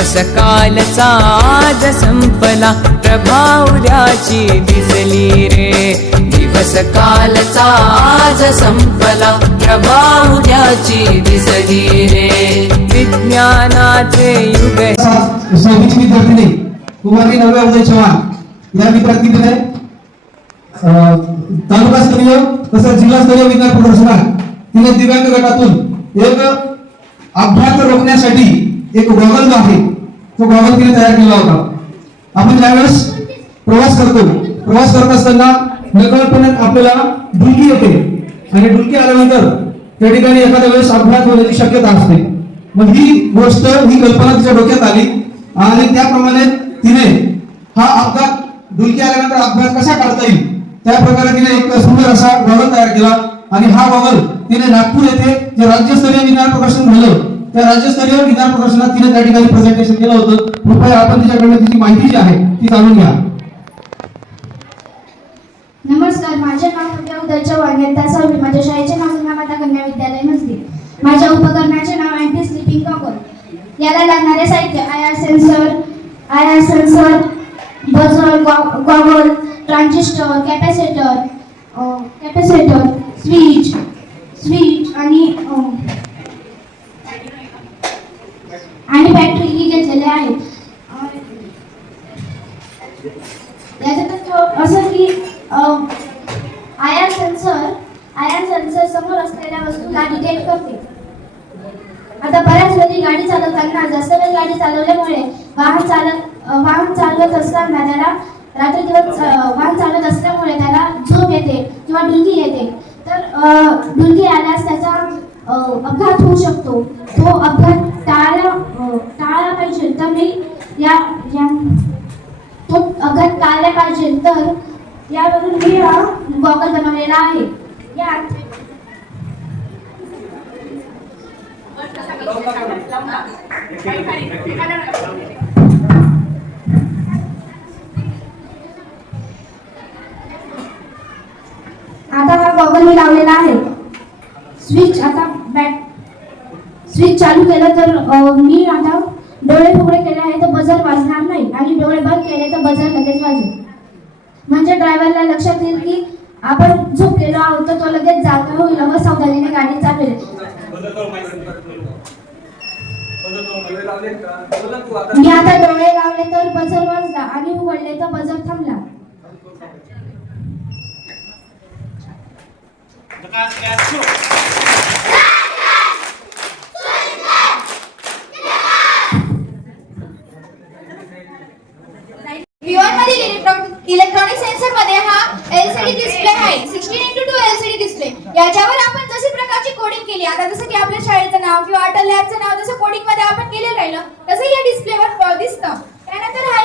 दिवस कालचा आज संपला, प्रभा उद्याची दिसली रे. दिवस कालचा आज संपला, प्रभा उद्याची दिसली रे. विज्ञानाचे युग सहावीची विद्यार्थिनी कुमारी नव्या उदय चव्हाण या विद्यार्थिनीने तालुकास्तरीय तसंच जिल्हास्तरीय विज्ञान प्रदर्शनात तिने दिव्यांग गटातून एक अपघात रोखण्यासाठी एक गॉगल जो आहे तो गॉगल तिने तयार केला होता. आपण ज्यावेळेस प्रवास करत असताना नकळतपणे आपल्याला डुलकी येते आणि डुलकी आल्यानंतर त्या ठिकाणी एखाद्या वेळेस अपघात होण्याची शक्यता असते. मग ही कल्पना तिच्या डोक्यात आली आणि त्याप्रमाणे तिने हा अपघात डुलकी आल्यानंतर अपघात कसा काढता येईल त्या प्रकारे तिने एक सुंदर असा गॉगल तयार केला आणि हा गॉगल तिने नागपूर येथे जे राज्यस्तरीय विज्ञान प्रदर्शन झालं त्या राज्यस्तरीय विज्ञान प्रदर्शनात तिने त्या ठिकाणी प्रेझेंटेशन केलं होतं. कृपया आपण तिच्याकडून तिची माहिती जी आहे ती जाणून घ्या. नमस्कार, माझे नाव नव्या उदय चव्हाण. इयत्ता 6वी. माझ्या शाळेचे नाव गंगामाता कन्या विद्यालय मसदी. माझ्या उपकरणाचे नाव अँटी स्लिपिंग गॉगल. याला लागणारे साहित्य I sensor, buzzer, goggle, transistor, capacitor, switch आणि बॅटरी ही घेतलेले आहेत. याच्यात असं की आयन सेन्सर समोर असलेल्या वस्तूला डिटेक्ट करते. आता बऱ्याच वेळी गाडी चालवताना जास्त वेळ गाडी चालवल्यामुळे वाहन चालवत असताना त्याला रात्री दिवस वाहन चालवत असल्यामुळे त्याला झोप येते किंवा डुलकी येते. तर डुलकी आल्यास त्याचा अपघात होऊ शकतो. तो अपघात टाळला पाहिजे तर मी तो अपघात टाळला पाहिजे तर यावरून मी हा गॉगल बनवलेला आहे. यात आता हा गॉगल मी लावलेला आहे. स्विच चालू केलं तर मी आता डोळे फुगडे केले आहे तर बजर वाजणार नाही आणि डोळे बंद केले तर बजर लगेच वाजेल. म्हणजे ड्रायव्हरला लक्षात येईल की आपण झोपलेलो आहोत तर तो लगेच जागा होईल व सावधानीने गाडी चालवेल. मी आता डोळे लावले तर बजर वाजला आणि उघडले तर बजर थांबला. इलेक्ट्रॉनिक सेन्सर मध्ये हा एलसीडी डिस्प्ले आहे. 16:2 एलसीडी डिस्प्ले. याच्यावर आपण जशी प्रकारची कोडिंग केली, आता जसं की आपल्या शाळेचं नाव किंवा अटल लॅबचं नाव जसं कोडिंग मध्ये आपण केलेलं राहिलं तसं या डिस्प्लेवर दिसतं. त्यानंतर हा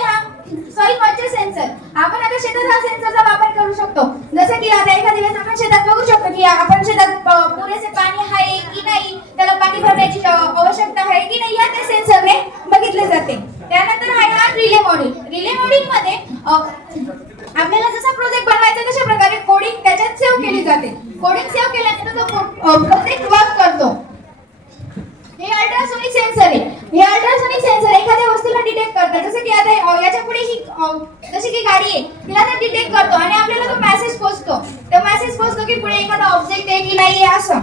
सॉइल मॉइश्चर सेन्सर. आपण आता शेतात हा सेन्सरचा वापर करू शकतो. जसं की आता एखाद्या वेळेस आपण शेतात बघू शकतो की आपण शेतात पुरेसे पाणी आहे की नाही, त्याला पाणी भरण्याची आवश्यकता आहे की नाही, या त्या सेन्सरने बघितले जाते. त्यानंतर आहे हा रिले मॉड्यूल. रिले मॉड्यूल मध्ये आपल्याला जसा प्रोजेक्ट बनवायचा तशा प्रकारे कोडिंग त्याच्यात सेव्ह केली जाते. कोडिंग सेव्ह केल्यानंतर तो प्रोजेक्ट वर्क करतो. हे अल्ट्रासोनिक सेन्सर आहे. हे अल्ट्रासोनिक सेन्सर एखाद्या वस्तूला डिटेक्ट करतात. जसं की आता याच्या पुढे ही जशी की गाडी आहे तिला ते डिटेक्ट करतो आणि आपल्याला तो मेसेज पोहोचतो. तो मेसेज पोहोचतो की पुढे एखादा ऑब्जेक्ट आहे की नाही आहे असं.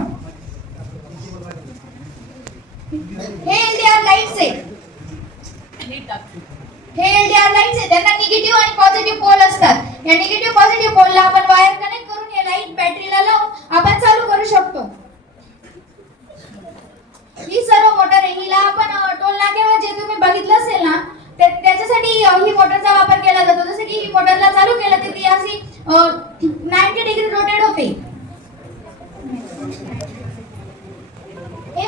हे एलडीआर लाईट्स आहे. त्यांना निगेटिव्ह आणि पॉझिटिव्ह पोल असतात. या निगेटिव्ह पॉझिटिव्ह पोलला आपण वायर कनेक्ट करून हे लाईट बॅटरीला लावून आपण चालू करू शकतो. ही सर्व मोटर आहे. हिला आपण टोल नाक्यावर जे तुम्ही बघितलं असेल ना त्याच्यासाठी ही मोटरचा वापर केला जातो. जसं की ही मोटरला चालू केलं तर ती अशी 90 डिग्री रोटेट होते. हे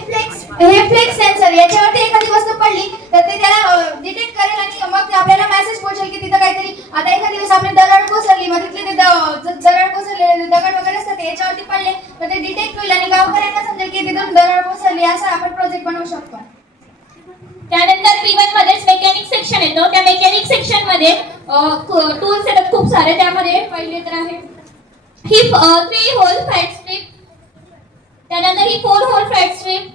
फ्लेक्स सेन्सर. याच्यावरती एखादी वस्तू पडली तर ते त्याला डिटेक्ट करेल आणि मग आपल्याला मेसेज पोहोचेल की तिथं काहीतरी आता एखादी वेळेस आपली दगड कोसळली, मग तिथले ते दगड कोसळलेले दगड वगैरे असतात याच्यावरती पडले तर ते डिटेक्ट होईल आणि गावकऱ्यांना समजेल की तिथून दगड कोसळली. असं आपण प्रोजेक्ट बनवू शकतो. त्यानंतर P1 मध्येच मेकॅनिक सेक्शन येतो. त्या मेकॅनिक सेक्शन मध्ये टूल्स येतात खूप सारे. त्यामध्ये पहिले तर आहे ही 3 होल फॅट स्ट्रिप, त्यानंतर ही 4 होल फॅट स्ट्रिप,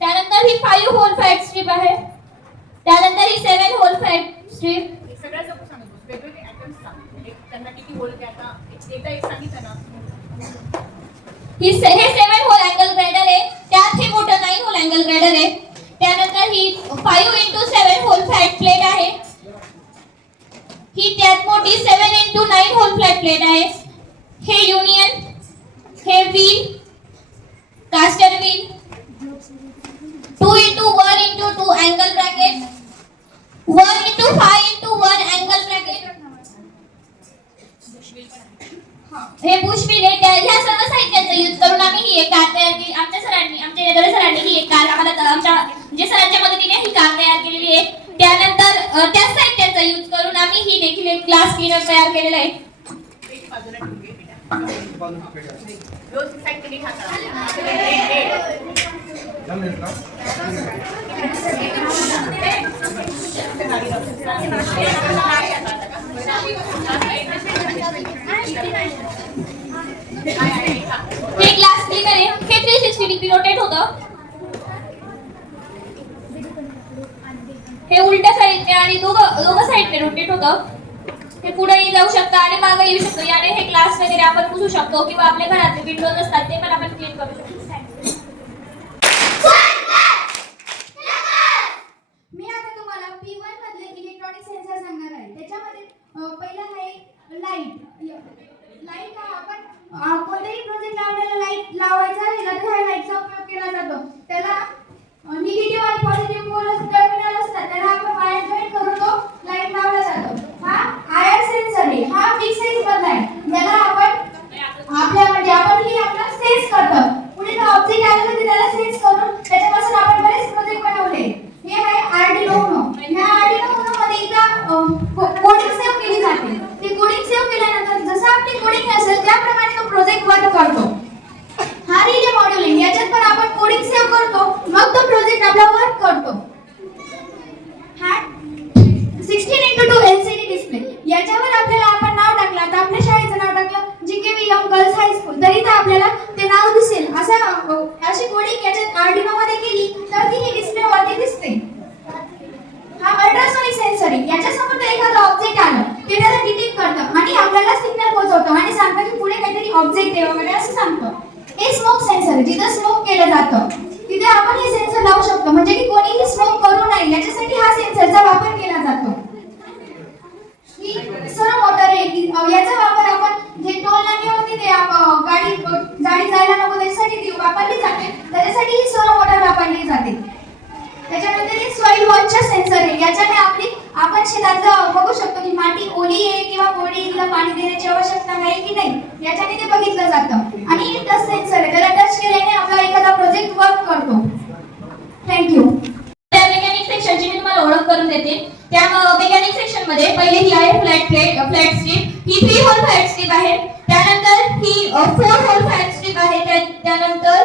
त्यानंतर ही 5 होल फॅट स्ट्रिप आहे, हे 7 होल अँगल ग्राइंडर आहे, त्यात हे मोठं 9 होल अँगल ग्राइंडर आहे. त्यानंतर ही 5x7 होल फ्लॅट प्लेट आहे. ही त्यात मोठी 7x9 होल फ्लॅट प्लेट आहे. हे युनियन, हे wheel, caster wheel, 2x1x2 angle bracket, 1x5x1 angle bracket, हे बुश व्हील आहे. ह्या सर्व साहित्याचा यूज करून आम्ही ही एक कार तयार केली. आमच्या सरांनी ही एक कार आम्हाला आमच्या म्हणजे सरांच्या मदतीने ही कार तयार केलेली आहे. त्यानंतर त्याच साहित्याचा यूज करून आम्ही ही देखील एक ग्लास क्लीनर तयार केलेला आहे. हे ग्लास क्लीनर आहे. हे 360 डिग्री रोटेट होतं. हे उलट्या साईडने आणि दोघं साईडने रोटेट होतं. हे पुढेही जाऊ शकतं आणि मागे येऊ शकतं. याने हे ग्लास वगैरे आपण पुसू शकतो किंवा आपल्या घरातले विंडोज असतात ते पण आपण क्लीन करू शकतो. मी आता तुम्हाला P1 मधले इलेक्ट्रॉनिक सेन्सर सांगणार आहे. त्याच्यामध्ये पहिला आहे लाईट हा आपण कोणत्याही प्रोजेक्टला आपल्याला लाईट लावायचा राहिला तर ह्या लाईटचा उपयोग केला जातो. त्याला निगेटिव्ह आणि पॉझिटिव्ह पोल टर्मिनल असतात, त्याला आपण वायर जॉईंट करून तो लाईट लावला जातो. हा आयआर सेन्सर आहे. हा फिक्स साइज मधला आहे. याला आपण आपला सेन्स करतो. पुढे तो ऑब्जेक्ट आला तर त्याला सेन्स करून त्याच्यापासून आपण बरेच प्रोजेक्ट बनवले. हे आहे आर्डिनो उनो. ह्या आर्डिनो उनो मध्ये एकदा कोडिंग सेव्ह केली जाते. ती कोडिंग सेव्ह केल्यानंतर जसं आपली कोडिंग असेल त्याप्रमाणे तो प्रोजेक्ट वर्क करतो. हा रिले मॉड्यूल आहे. याच्यात पण आपण कोडिंग सेव्ह करतो, मग तो प्रोजेक्ट आपला वर्क करतो. हा 16x2 LCD डिस्प्ले. याच्यावर आपल्याला आपण नाव टाकलं, आता आपल्या शाळेचं नाव टाकलं GKVM गर्ल्स हायस्कूल, तरी तर आपल्याला ते नाव दिसेल. अशी कोडिंग याच्यात आर्डिनो मध्ये केली तर ती ही डिस्प्ले वरती दिसते. हा अल्ट्रासोनिक सेन्सर आहे. याच्यासमोर जर एखादा ऑब्जेक्ट आलं ते त्याला डिटेक्ट करतं आणि आपल्याला सिग्नल पोहोचवतं आणि सांगतं की पुढे काहीतरी ऑब्जेक्ट आहे वगैरे असं सांगतं. हे स्मोक सेन्सर आहे. जिथं स्मोक केलं जातं तिथे आपण हे सेन्सर लावू शकतो, म्हणजे की कोणीही स्मोक करू नये याच्यासाठी हा सेन्सरचा वापर केला जातो. ही सर्व मोटर आहे की याचा वापर आपण जे टोल नाक्यावरती ते गाडी जायला नको त्याच्यासाठी ती वापरली जाते. त्याच्यासाठी ही सर्व मोटर वापरली जाते. त्याच्यानंतर हे सॉइल वॉचर सेन्सर आहे. याच्याने आपण शेतातलं बघू शकतो की माती ओली आहे किंवा कोरडी आहे, तिला पाणी देण्याची आवश्यकता आहे की नाही, याच्याने ते बघितलं जातं. आणि हे टच सेन्सर आहे. त्याला टच केल्याने आपला एखादा प्रोजेक्ट वर्क करतो. थँक्यू. त्या मेकॅनिक सेक्शनची मी तुम्हाला ओळख करून देते. त्या मेकॅनिक सेक्शन मध्ये पहिले ही आहे फ्लॅट स्ट्रिप. ही 3 होल फ्लॅट स्ट्रिप आहे. त्यानंतर ही 4 होल फ्लॅट स्ट्रिप आहे. त्यानंतर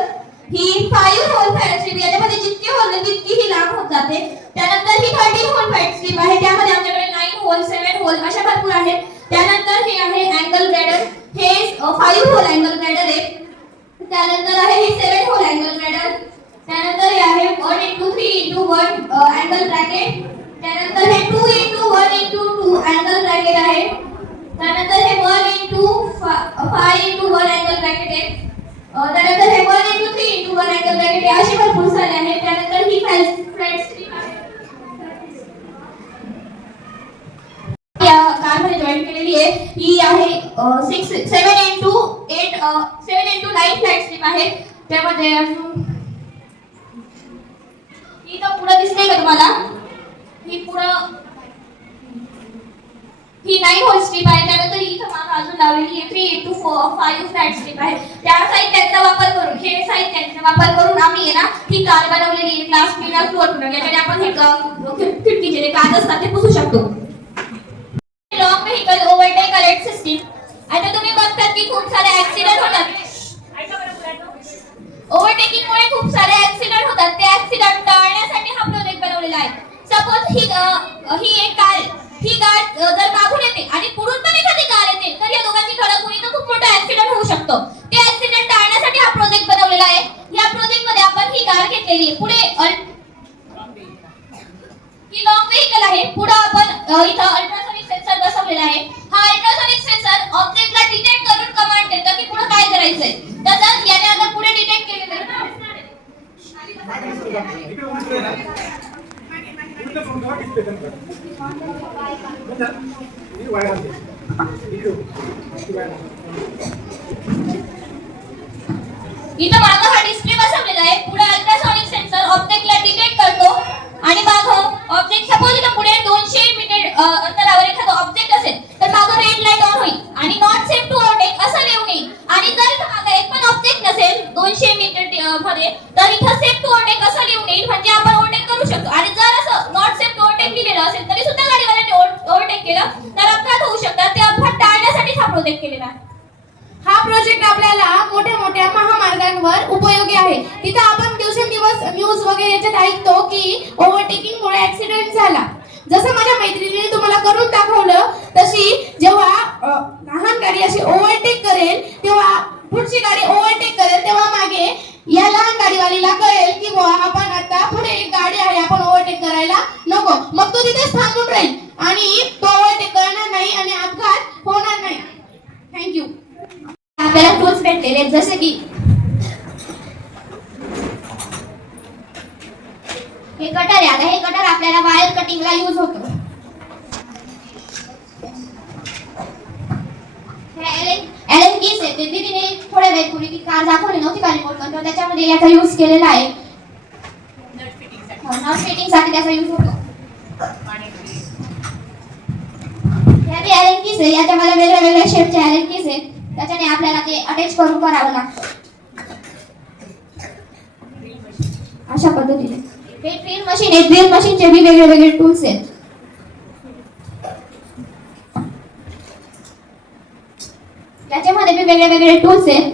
ही 5 होल फ्लॅट स्ट्रिप. याच्यामध्ये जितके होल तितकी ही लांब होत जाते. त्यानंतर ही 13 होल फ्लॅट स्ट्रिप आहे. त्यामध्ये आमच्याकडे 9 होल 7 होल अशा भरपूर आहेत. त्यानंतर हे आहे अँगल ग्राइंडर. हे 5 होल अँगल ग्राइंडर आहे. त्यानंतर आहे हे 7 होल अँगल ग्राइंडर. त्यानंतर हे आहे 1x3x1 अँगल ब्रॅकेट. त्यानंतर हे 2x1x2 अँगल ब्रॅकेट आहे. त्यानंतर हे 1x5x1 अँगल ब्रॅकेट आहे. त्यानंतर हे 1x3x1 अँगल ब्रॅकेट आहे. असे भरपूर सारे आहेत. त्यानंतर ही फ्लॅट स्ट्रिप आहे. या कारमध्ये जॉईन केलेली आहे. ही आहे 7x9 फ्लॅट स्ट्रिप आहे. त्यामध्ये ही तर पुढे दिसते का तुम्हाला? ही ही 9 होल स्ट्रिप आहे. त्यानंतर इथं मागे अजून लावलेली 3x5 फ्लॅट स्ट्रिप आहे. त्या साहित्याचा वापर करून आम्ही आहे ना ही कार बनवलेली आहे. Glass cleaner floor cleaner. याच्याने आपण हे खिडकीचे जे काच असतात ते पुसू शकतो. Long vehicle overtake alert system. आता तुम्ही बघतात की खूप सारे ऍक्सिडेंट होतात. ओव्हरटेकिंगमुळे खूप सारे ऍक्सिडेंट होतात. ते ऍक्सिडेंट टाळण्यासाठी हा प्रोजेक्ट बनवलेला आहे. सपोज ही एक कार जर मागून येते आणि पुढून पण एखादी कार येते तर या दोघांची धडक होईल तर खूप मोठा ऍक्सिडेंट होऊ शकतो. ते ऍक्सिडेंट टाळण्यासाठी हा प्रोजेक्ट बनवलेला आहे. या प्रोजेक्ट मध्ये आपण ही कार घेतलेली आहे. पुढे ही लॉंग व्हेकल आहे. पुढे आपण इथं अल्ट्रासोनिक सेन्सर बसवलेला आहे. हा अल्ट्रासोनिक सेन्सर ऑब्जेक्टला डिटेक्ट करून कमांड देतं की पुढे काय करायचंय. तसंच याने आता पुढे डिटेक्ट केलेलं आहे. इथं मागं हा डिस्प्ले बसवलेला आहे. पुढे अल्ट्रासोनिक सेन्सर ऑब्जेक्टला डिटेक्ट करतो आणि मागं ऑब्जेक्ट सपोज इथं पुढे 200 मीटर अंतरावर एखादा ऑब्जेक्ट असेल तर मागं रेड लाईट ऑन होईल आणि नॉट सेफ टू ओव्हरटेक असं लिहून येईल. आणि जर इथं मागं एक पण ऑब्जेक्ट नसेल 200 मीटर मध्ये तर इथं सेफ टू ओव्हरटेक असं लिहून येईल, म्हणजे आपण ओव्हरटेक करू शकतो. आणि जर असं नॉट सेफ टू ओव्हरटेक लिहिलेलं असेल तरी सुद्धा गाडीवाल्याने ओव्हरटेक केलं तर अपघात होऊ शकतात. ते अपघात टाळण्यासाठी हा प्रोजेक्ट केलेला आहे. हा प्रोजेक्ट आपल्याला मोठ्या मोठ्या महामार्गांवर उपयोगी आहे. तिथं आपण दिवसेंदिवस न्यूज वगैरे याच्यात ऐकतो की ओव्हरटेकिंगमुळे ऍक्सिडेंट झाला. जसं माझ्या मैत्रिणीने तुम्हाला करून दाखवलं तशी जेव्हा लहान गाडी अशी ओव्हरटेक करेल तेव्हा पुढची गाडी ओव्हरटेक करेल तेव्हा मागे या लहान गाडीवालीला कळेल की आपण आता पुढे एक गाडी आहे, आपण ओव्हरटेक करायला नको. मग तो तिथेच थांबून राहील आणि तो ओव्हरटेक करणार नाही आणि अपघात होणार नाही. थँक्यू. आपल्याला टूल्स भेटलेले आहेत, जसे की हे कटर आहे. आता हे कटर आपल्याला वायर कटिंगला यूज होतो. एलन कीस आहे, ते दीदीने थोड्या वेळपूर्वी ती कार दाखवली नव्हती का रिमोट कंट्रोल, त्याच्यामध्ये याचा यूज केलेला आहे. नट फिटिंगसाठी त्याचा यूज होतो. हे एलन कीस आहे, याच्यामध्ये वेगळ्या वेगळ्या शेपचे एलन कीस आहेत, त्याच्याने आपल्याला ते अटॅच करून करावं लागतं अशा पद्धतीने. हे ड्रिल मशीन आहे. ड्रिल मशीनचे बी वेगळे वेगळे टूल्स आहेत. त्याच्यामध्ये बी वेगळे वेगळे टूल्स आहेत.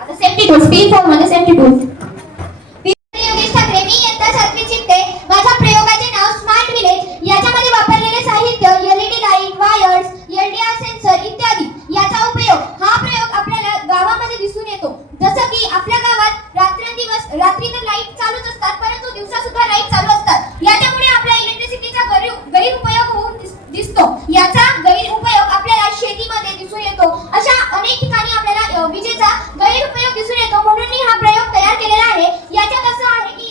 आता सेफ्टी टूल्स, P4 मध्ये सेफ्टी टूल्स. योगेश ठाकरे, मी इयत्ता 7वीत शिकते. माझ्या प्रयोगाचे नाव स्मार्ट विलेज. याच्यामध्ये वापरलेले साहित्य LED light, wires, LDR sensor इत्यादी. याचा उपयोग, हा प्रयोग आपल्याला गावामध्ये दिसून येतो. जसं की आपल्या गावात रात्रंदिवस रात्री तर लाईट चालूच असतात, परंतु दिवसा सुद्धा लाईट चालू असतात. याच्यामुळे आपल्या इलेक्ट्रिसिटीचा गैरउपयोग होऊन दिसतो. याचा गैरउपयोग आपल्याला शेतीमध्ये दिसून येतो. अशा अनेक ठिकाणी आपल्याला विजेचा गैरउपयोग दिसून येतो. म्हणून मी हा प्रयोग तयार केलेला आहे. याच्यात असं आहे की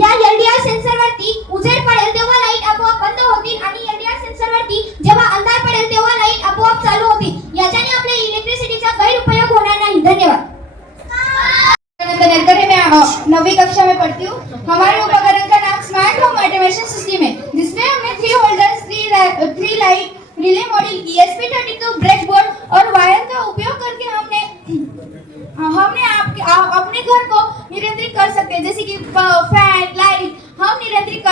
या LDR सेन्सरवरती उजेड पडेल तेव्हा लाईट आपोआप बंद होतील आणि LDR सेन्सरवरती जेव्हा अंधार पडेल तेव्हा लाईट आपोआप चालू होतील. याच्याने आपल्या इलेक्ट्रिसिटीचा गैरउपयोग होणार नहीं. धन्यवाद. मैं 9वीं कक्षा में पढ़ती हूँ. हमारे उपकरण का नाम स्मार्ट होम ऑटोमेशन सिस्टम है, जिसमें हमने 3 holders, 3 light, relay module, ESP32 break board और वायर का उपयोग करके हमने अपने घर को नियंत्रित कर सकते हैं. जैसे कि फैन, लाइट हम नियंत्रित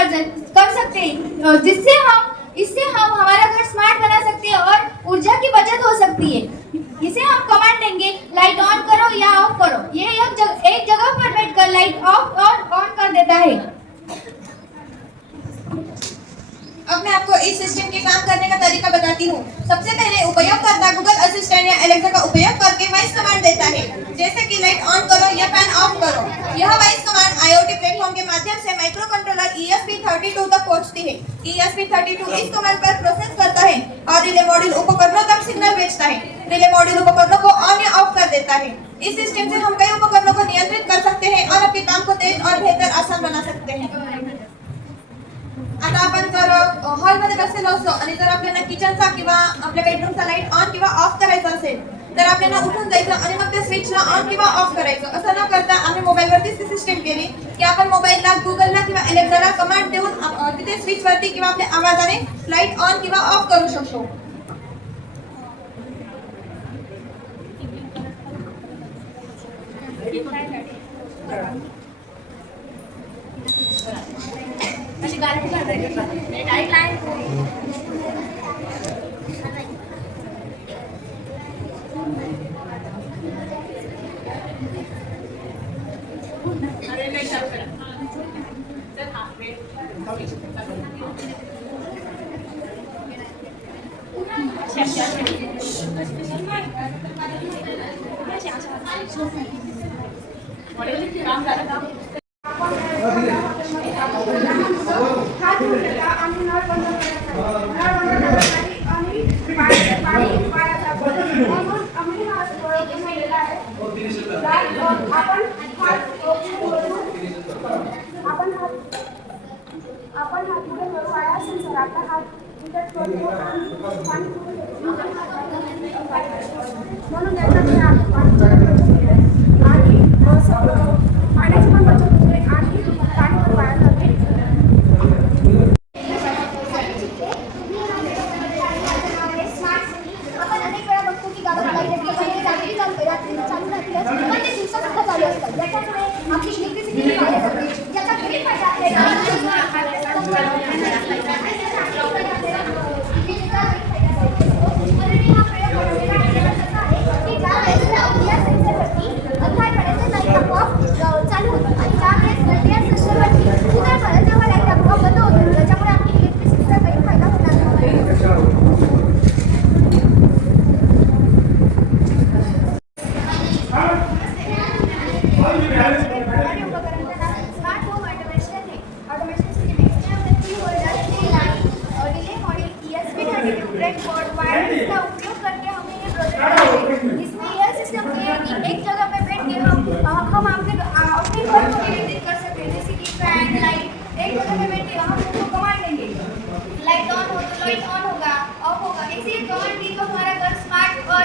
कर सकते हैं, इससे हम हमारा घर स्मार्ट बना सकते हैं और ऊर्जा की बचत हो सकती है. इसे हम कमांड देंगे, लाइट ऑन करो या ऑफ करो. ये एक जगह पर बैठकर लाइट ऑफ और ऑन कर देता है. अब मैं आपको इस सिस्टम के काम करने का तरीका बताती हूँ. सबसे पहले उपयोगकर्ता गूगल असिस्टेंट या एलेक्सा का उपयोग करके वॉइस कमांड देता है, जैसे कि लाइट ऑन करो या फैन ऑफ करो. यह वॉइस कमांड IoT प्लेटफॉर्म के माध्यम से माइक्रो कंट्रोलर ESP32 तक पहुँचती है. ESP32 इस कमांड पर प्रोसेस करता है और रिले मॉड्यूल उपकरणों तक सिग्नल भेजता है. रिले मॉड्यूल उपकरणों को ऑन या ऑफ कर देता है. इस सिस्टम से हम कई उपकरणों को नियंत्रित कर सकते हैं और अपने काम को तेज और बेहतर आसान बना सकते हैं. आता आपण जर हॉलमध्ये बसलेलो असतो आणि जर आपल्याला किचनचा किंवा आपल्या बेडरूमचा लाईट ऑन किंवा ऑफ करायचा असेल तर आपल्याला उठून जायचं आणि मग त्या स्विचला ऑन किंवा ऑफ करायचं. असं न करता आम्ही मोबाईलवरतीच ती सिस्टम केली की आपण मोबाईलला गुगलला किंवा एलेक्साला कमांड देऊन तिथे स्विचवरती किंवा आपल्या आवाजाने लाईट ऑन किंवा ऑफ करू शकतो. हात आपण हात पुढे करू आणि असेल सर आपला हात विकट करतो आणि पाणी म्हणून त्याच्यामुळे आपण पाणी आणि पाण्याची पण बचत होते आणि पाणी पण वाया जाते. आपण अनेक वेळा बघतो की गावात रात्री चालू राहते पण ते दिवसासुद्धा चालू असतात ज्याच्यामुळे आपली इलेक्ट्रिसिटी वाया जाते. याचा गैर फायदा चालू होतं आणि त्यावेळेस सुधार झाला तेव्हा लाईट आपोआप बंद होतो त्याच्यामुळे आपली इलेक्ट्रिसिटीचा काही फायदा होणार नाही. स्मार्ट होम ऑटोमेशन है ऑटोमेशन सिस्टम में की holder delay model ESP32 breadboard wires का उपयोग करके हमें ये प्रोजेक्ट इसमें यह सिस्टम है कि एक जगह पे बैठ के हम अपने घर को नियंत्रित कर सकते हैं जैसे कि फैन लाइट एक जगह पे बैठ के हम उनको कमांड देंगे लाइट ऑन हो तो लाइट ऑन होगा ऑफ होगा ऐसे कमांड दी तो हमारा घर स्मार्ट और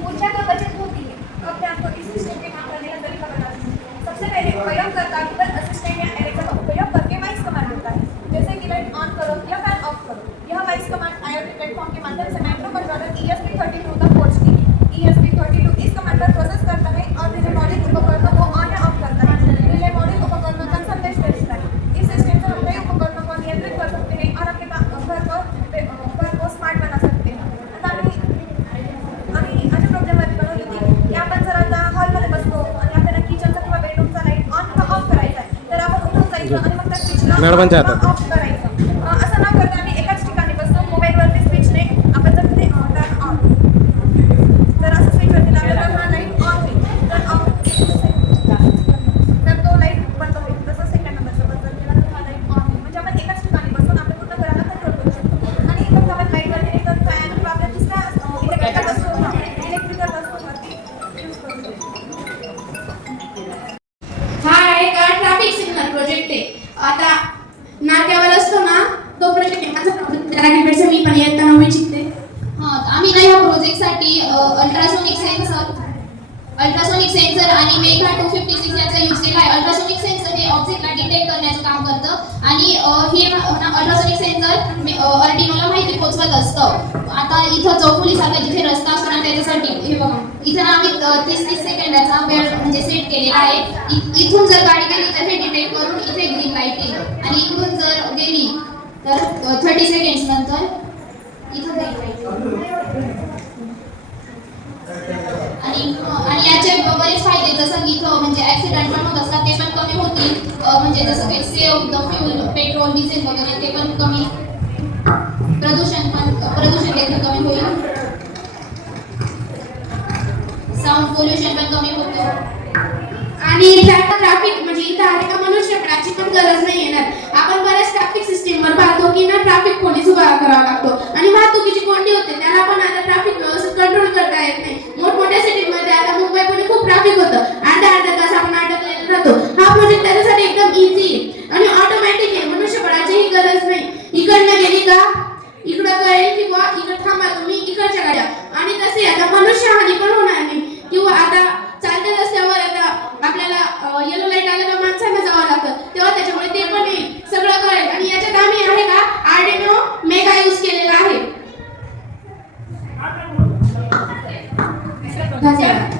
ऊर्जा का बचत होती है. अब मैं आपको इस सिस्टम के काम करने का तरीका बताती हूँ. सबसे पहले उपयोगकर्ता गूगल असिस्टेंट या एलेक्सा का उपयोग करके वॉइस कमांड होता है जैसे कि लाइट ऑन करो या फैन ऑफ करो. यह वॉइस कमांड IoT प्लेटफॉर्म के माध्यम से माइक्रो कंट्रोलर ESP32 तक पहुंचती है. ESP32 इस कमांड पर प्रोसेस करता है और रिले मॉड्यूल उपकरणों को ऑन या ऑफ करता है. रिले मॉड्यूल उपकरणों तक संदेश भेजता है. इस सिस्टम से हम कई उपकरणों को नियंत्रित कर सकते हैं और अपने घर को स्मार्ट बना सकते हैं. आता आम्ही अशा प्रोग्राममध्ये बनवली होती की आपण जर आता हॉलमध्ये बसलो आणि आपल्याला किचनचा किंवा बेडरूमचा लाईट ऑन किंवा ऑफ करायचा आहे तर आपण उठून जायचं आणि मग त्या स्विचला ऑफ करायचं. असं न करता आम्ही एकाच ठिकाणी बसतो मोबाईलवरती स्विचने आपण जर तिथे टर्न ऑन जर असं स्विचवरती लावलं तर हा लाईट ऑन होईल तर ऑफ तर तो लाईट बंद होईल. तसं सेकंड नंबरचं बंद केला तर हा लाईट ऑन होईल. म्हणजे आपण एकाच ठिकाणी बसून आपल्या पूर्ण घराला कंट्रोल करू शकतो. आणि फक्त आपण लाईटवरती नाही तर फॅन किंवा आपल्या दुसऱ्या इलेक्ट्रिकल वस्तूंवरती यूज करू शकतो. हा एक ट्रॅफिक सिग्नल प्रोजेक्ट आहे. आता नाक्यावर असतो ना तो प्रोजेक्ट आहे माझा प्रोजेक्ट त्याला डिपेंड्स मी पण येता नववी शिकते. आम्ही ना या प्रोजेक्टसाठी अल्ट्रासोनिक सेन्सर आणि मेघा 256 याचा यूज केला आहे. अल्ट्रासोनिक सेन्सर हे ऑब्जेक्टला डिटेक्ट करण्याचं काम करतं आणि हे अल्ट्रासोनिक सेन्सर अर्डिनोला माहिती पोहोचवत असतं. आता इथं चौफुलीसारखा जिथे रस्ता असतो ना त्याच्यासाठी हे बघा इथं ना आम्ही 30 सेकंदाचा वेळ म्हणजे सेट केलेला आहे. इथून जर गाडी गेली तर हे डिटेक्ट करून इथे ग्रीन लाईट येईल आणि इकडून जर गेली तर 30 सेकंड्स नंतर इथं ग्रीन लाईट आणि याचे बरेच फायदे जसं की इथं म्हणजे ऍक्सिडेंट पण होत असतात ते पण कमी होतील. म्हणजे जसं काही save the fuel petrol diesel वगैरे ते पण कमी प्रदूषण देखील कमी होईल. साऊंड पोल्युशन पण कमी होतं आणि ट्रॅफिक म्हणजे इथं आले का मनुष्यबळाची पण गरज नाही येणार. आपण बऱ्याच ट्रॅफिक सिस्टीमवर पाहतो की ना ट्रॅफिक पोलीस उभा करावा लागतो आणि वाहतुकीची कोंडी होते त्याला पण आता ट्रॅफिक व्यवस्थित कंट्रोल करता येत नाही. मोठमोठ्या सिटीमध्ये आता मुंबई पुणे खूप ट्रॅफिक होतं अर्धा तास आपण अडकलेला राहतो. हा प्रोजेक्ट त्याच्यासाठी एकदम इझी आणि ऑटोमॅटिक आहे मनुष्यबळाचीही गरज नाही. इकडनं गेली का इकडं कळेल की बुवा इकडं थांबा तुम्ही इकडच्या गाड्या आणि तसे आता मनुष्यहानी पण होणार नाही. किंवा आता चालत्या रस्त्यावर आता आपल्याला येलो लाईट आलं का माणसांना जावं लागतं तेव्हा त्याच्यामुळे ते पण येईल सगळं कळेल. आणि याच्यात आम्ही आहे का आर्डिनो मेगा यूज केलेला आहे. धन्यवाद.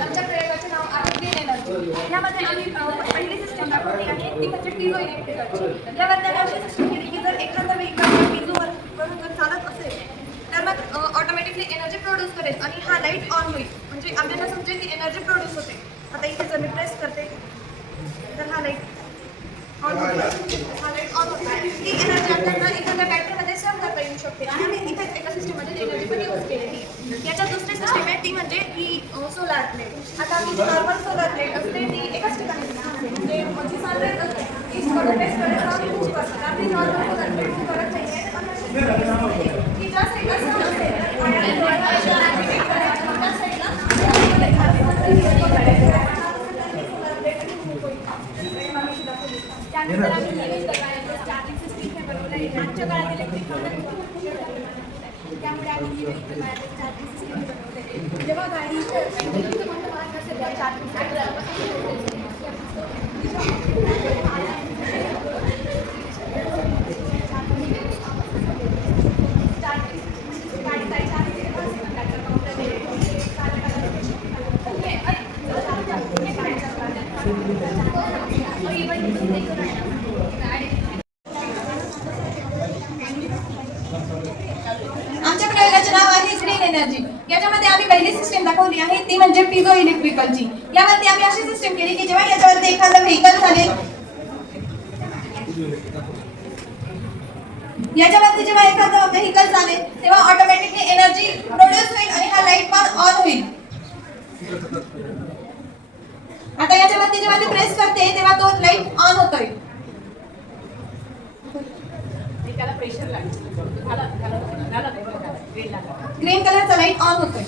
आमच्या प्रयोगाचे नाव आहे ग्रीन एनर्जी. यामध्ये आम्ही पहिली सिस्टम दाखवली आहे ती म्हणजे टिझो इलेक्ट्रिकलची. यावर त्याने अशी सिस्टम केली की जर एखादा वेहिकल टिझोवर वरून जर चालत असेल तर मग ऑटोमॅटिकली एनर्जी प्रोड्यूस करेल आणि हा लाईट ऑन होईल. म्हणजे आपल्याला समजेल की एनर्जी प्रोड्यूस होते. आता इथे जर मी प्रेस करते तर हा लाईट ऑन होतो. हा लाईट ऑन होतो. ती एनर्जी आपल्याला एखाद्या बॅटरीमध्ये सेव्ह करता येऊ शकते. आणि आम्ही इथे एका सिस्टममध्ये एनर्जी पण यूज केलेली. याच्यात दुसरी सिस्टम आहे ती म्हणजे ही सोलार प्लेट. आता आम्ही जी नॉर्मल सोलार प्लेट असते ती एकाच ठिकाणी म्हणजे जी सनलाईट असते ईस्टकडून वेस्टकडे जाऊन मूव्ह करते. आपली नॉर्मल सोलार प्लेट करत नाही आहे ती जास्त असं असेल जेव्हा गाडी आमच्या प्रयोगाचे नाव आहे ग्रीन एनर्जी. याच्यामध्ये आम्ही पहिली सिस्टीम दाखवली आहे ती म्हणजे पिझो इलेक्ट्रिकलची. यावरती आम्ही अशी सिस्टीम केली की जेव्हा याच्यावरती एखादं व्हेकल झाले, याच्यावरती जेव्हा एखादं व्हेकल झाले तेव्हा ऑटोमॅटिकली एनर्जी प्रोड्यूस होईल आणि हा लाईट पण ऑन होईल. आता याच्यावरती जेव्हा ते प्रेस करते तेव्हा तो लाईट ऑन होतोय. ग्रीन कलरचा लाईट ऑन होतोय.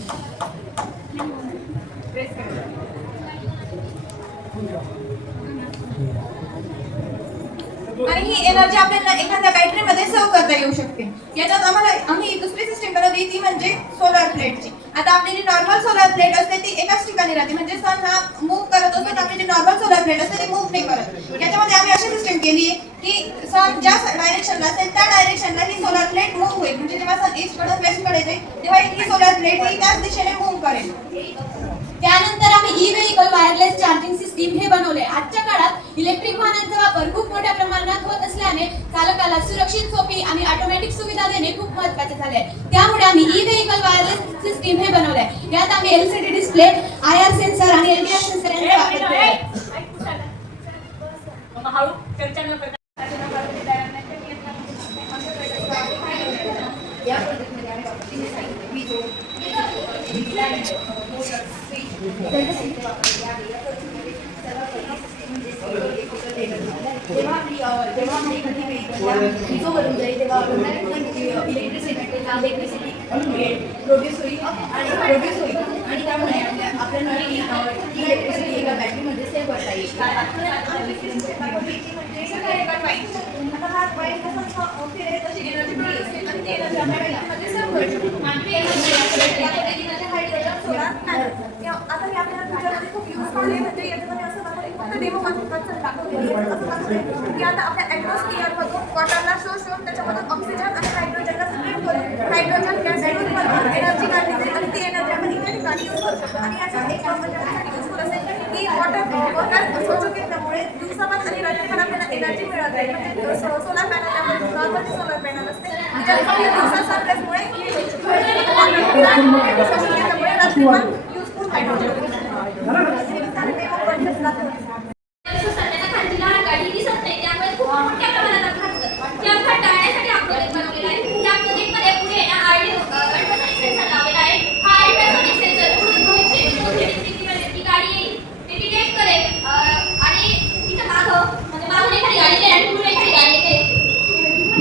आणि ही एनर्जी आपल्याला एखाद्या बॅटरीमध्ये सेव्ह करता येऊ शकते. याच्यात आम्ही दुसरी सिस्टीम बनवली ती म्हणजे सोलर प्लेटची. आता आपली जी नॉर्मल सोलर प्लेट असते ती एकाच ठिकाणी राहते, म्हणजे सन हा मूव्ह करत असतो तर आपली जी नॉर्मल सोलर प्लेट असते ती मूव्ह नाही करत. याच्यामध्ये आम्ही अशी सिस्टीम केली की सन ज्या डायरेक्शनला असेल त्या डायरेक्शनला ही सोलर प्लेट मूव्ह होईल. म्हणजे जेव्हा सन ईस्ट कडून वेस्ट कडे जाईल तेव्हा ही सोलर प्लेट ही त्याच दिशेने मूव्ह करेल. त्यानंतर आम्ही E vehicle wireless charging system हे बनवले. आजच्या काळात इलेक्ट्रिक वाहनांचा वापर खूप मोठ्या प्रमाणात होत असल्याने चालकाला सुरक्षित, सोपी आणि ऑटोमॅटिक सुविधा देणे खूप महत्त्वाचे झाले आहे. त्यामुळे आम्ही ई व्हेकल वायरलेस सिस्टीम हे बनवले. यात आम्ही एलसीडी डिस्प्ले, आयआर सेन्सर आणि एलडीआर सेन्सर यांचा वापर केला आहे. इलेक्ट्रिसिटी प्रोड्यूस होईल आणि त्यामुळे आपल्याला इलेक्ट्रिसिटी एका बॅटरीमध्ये सेव्ह करता येईल. आता मी आपल्याला तुझ्यामध्ये खूप युजफुल आहे. म्हणजे याच्यामध्ये असं फक्त डेमो की आता आपल्या ॲटमॉस्फिअरमधून वॉटरला शोषून त्याच्यामधून ऑक्सिजन आणि हायड्रोजनला स्प्लिट करून हायड्रोजन गॅस एनर्जी काढली जाईल आणि ती एनर्जी आपण इतर ठिकाणी यूज करू शकतो. आणि याचा एक म्हणजे युजफुल असेल की वॉटर स्वच्छ केल्यामुळे दिवसावर आणि रात्री पण आपल्याला एनर्जी मिळत जाईल. म्हणजे solar panel normal solar panel असते त्याच्यामुळे दिवसा सनराईजमुळे रात्री पण युजफुल हायड्रोजन. गाडी दिसत नाही त्यामुळे खूप मोठ्या प्रमाणात अपघात होतात. त्या अपघात टाळण्यासाठी हा प्रोजेक्ट बनवलेला आहे. या प्रोजेक्टमध्ये पुढे अल्ट्रासोनिक सेन्सर लावलेला आहे. हा अल्ट्रासोनिक सेन्सर पुढे 200 डिग्रीची गाडी येईल ते डिटेक्ट करेल आणि तिथं मागून एखादी गाडी येते आणि पुढे एखादी गाडी येते.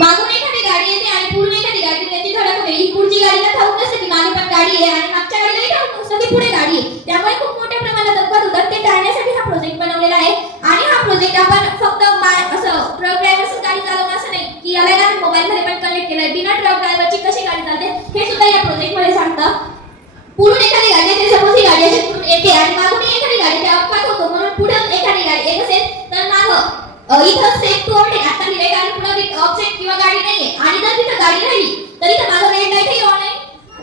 मागून एखादी गाडी येते आणि पुढे एखादी गाडी त्याची धडक होते. ही पुढची गाडीला ठाऊक नसते की मागे पण गाडी आहे आणि मागच्या गाडीलाही ठाऊक नसतं की पुढे गाडी आहे. त्यामुळे खूप मोठ्या प्रमाणात अपघात होतात. ते टाळण्यासाठी हा प्रोजेक्ट बनवलेला आहे. आणि हा प्रोजेक्ट आपण फक्त असं ट्रक ड्रायव्हर गाडी चालवणं असं नाही की याला ना मोबाईल मध्ये पण कनेक्ट केलंय. बिना ट्रक ड्रायव्हरची कशी गाडी चालते हे सुद्धा या प्रोजेक्ट मध्ये सांगतं. पुढून एखादी गाडी येते, सपोज ही गाडी अशी पुढून येते आणि मागून एखादी गाडी ते अपघात होतो म्हणून पुढे एखादी गाडी येत असेल तर मागं इथं सेट टू ऑर्डेट आता लिहिलंय कारण पुढे ऑफसेट किंवा गाडी नाहीये. आणि जर तिथं गाडी राहिली तर इथं मागं रेड लाईटही ऑन आहे.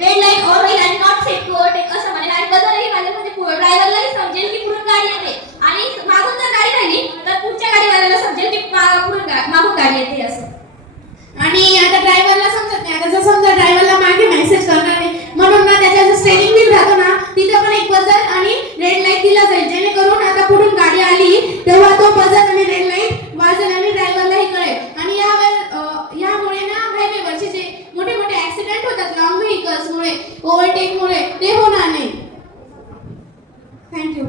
रेड लाईट ऑन होईल आणि नॉट सेट टू ऑर्डेट असं म्हणेल आणि बदलही घालेल म्हणजे ड्रायव्हरलाही समजेल की पुढून गाडी येते. आणि मागून जर गाडी राहिली तर पुढच्या गाडीवाल्याला समजेल की मागून गाडी येते असं. आणि आता ड्रायव्हरला समजत नाही. आता जर समजा ड्रायव्हरला मागे मेसेज करणार आहे म्हणून ना त्याच्या जो स्टेरिंग व्हील राहतो ना तिथं पण एक बजर आणि रेड लाईट दिला जाईल जेणेकरून आता पुढून गाडी आली तेव्हा तो बजर आणि रेड लाईट वाजेल आणि ड्रायव्हरलाही कळेल. आणि यामुळे ना हायवेवरचे जे मोठे मोठे ऍक्सिडेंट होतात लॉंग व्हेकल्समुळे ओव्हरटेकमुळे ते होणार नाही. थँक्यू.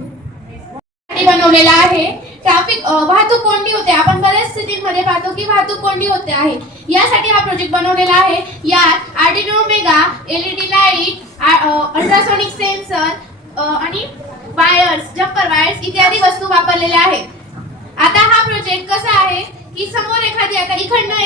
बनवलेला आहे ट्रॅफिक वाहतूक कोंडी होते. आपण बऱ्याच स्थितीमध्ये पाहतो की वाहतूक कोंडी होते आहे. यासाठी हा प्रोजेक्ट बनवलेला आहे. यात Arduino mega, LED light, ultrasonic sensor आणि वायर्स, जम्पर वायर्स इत्यादी वस्तू वापरलेल्या आहेत. आता हा प्रोजेक्ट कसा आहे की समोर एखादी आता इकडनं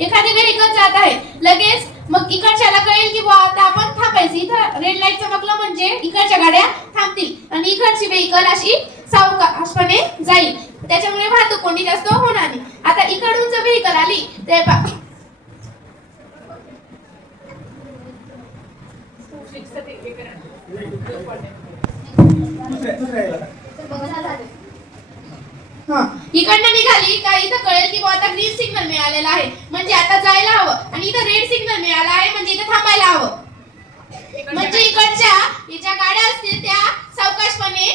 एखादी व्हेकल जात आहे, लगेच मग इकडच्याला कळेल की आता आपण थांबायचं. इथं रेड लाईट चमकलं म्हणजे इकडच्या गाड्या थांबतील आणि इकडची व्हेकल अशी सावकाशपणे जाईल. त्याच्यामुळे वाहतूक कोंडी जास्त होणार नाही. आता इकडून जर व्हेकल आली ते इकडनं निघाली का इथं कळेल की आता ग्रीन सिग्नल मिळालेला आहे म्हणजे आता जायला हवं आणि इथं रेड सिग्नल मिळाला आहे म्हणजे इथं थांबायला हवं. म्हणजे इकडच्या ज्या गाड्या असतील त्या सावकाशपणे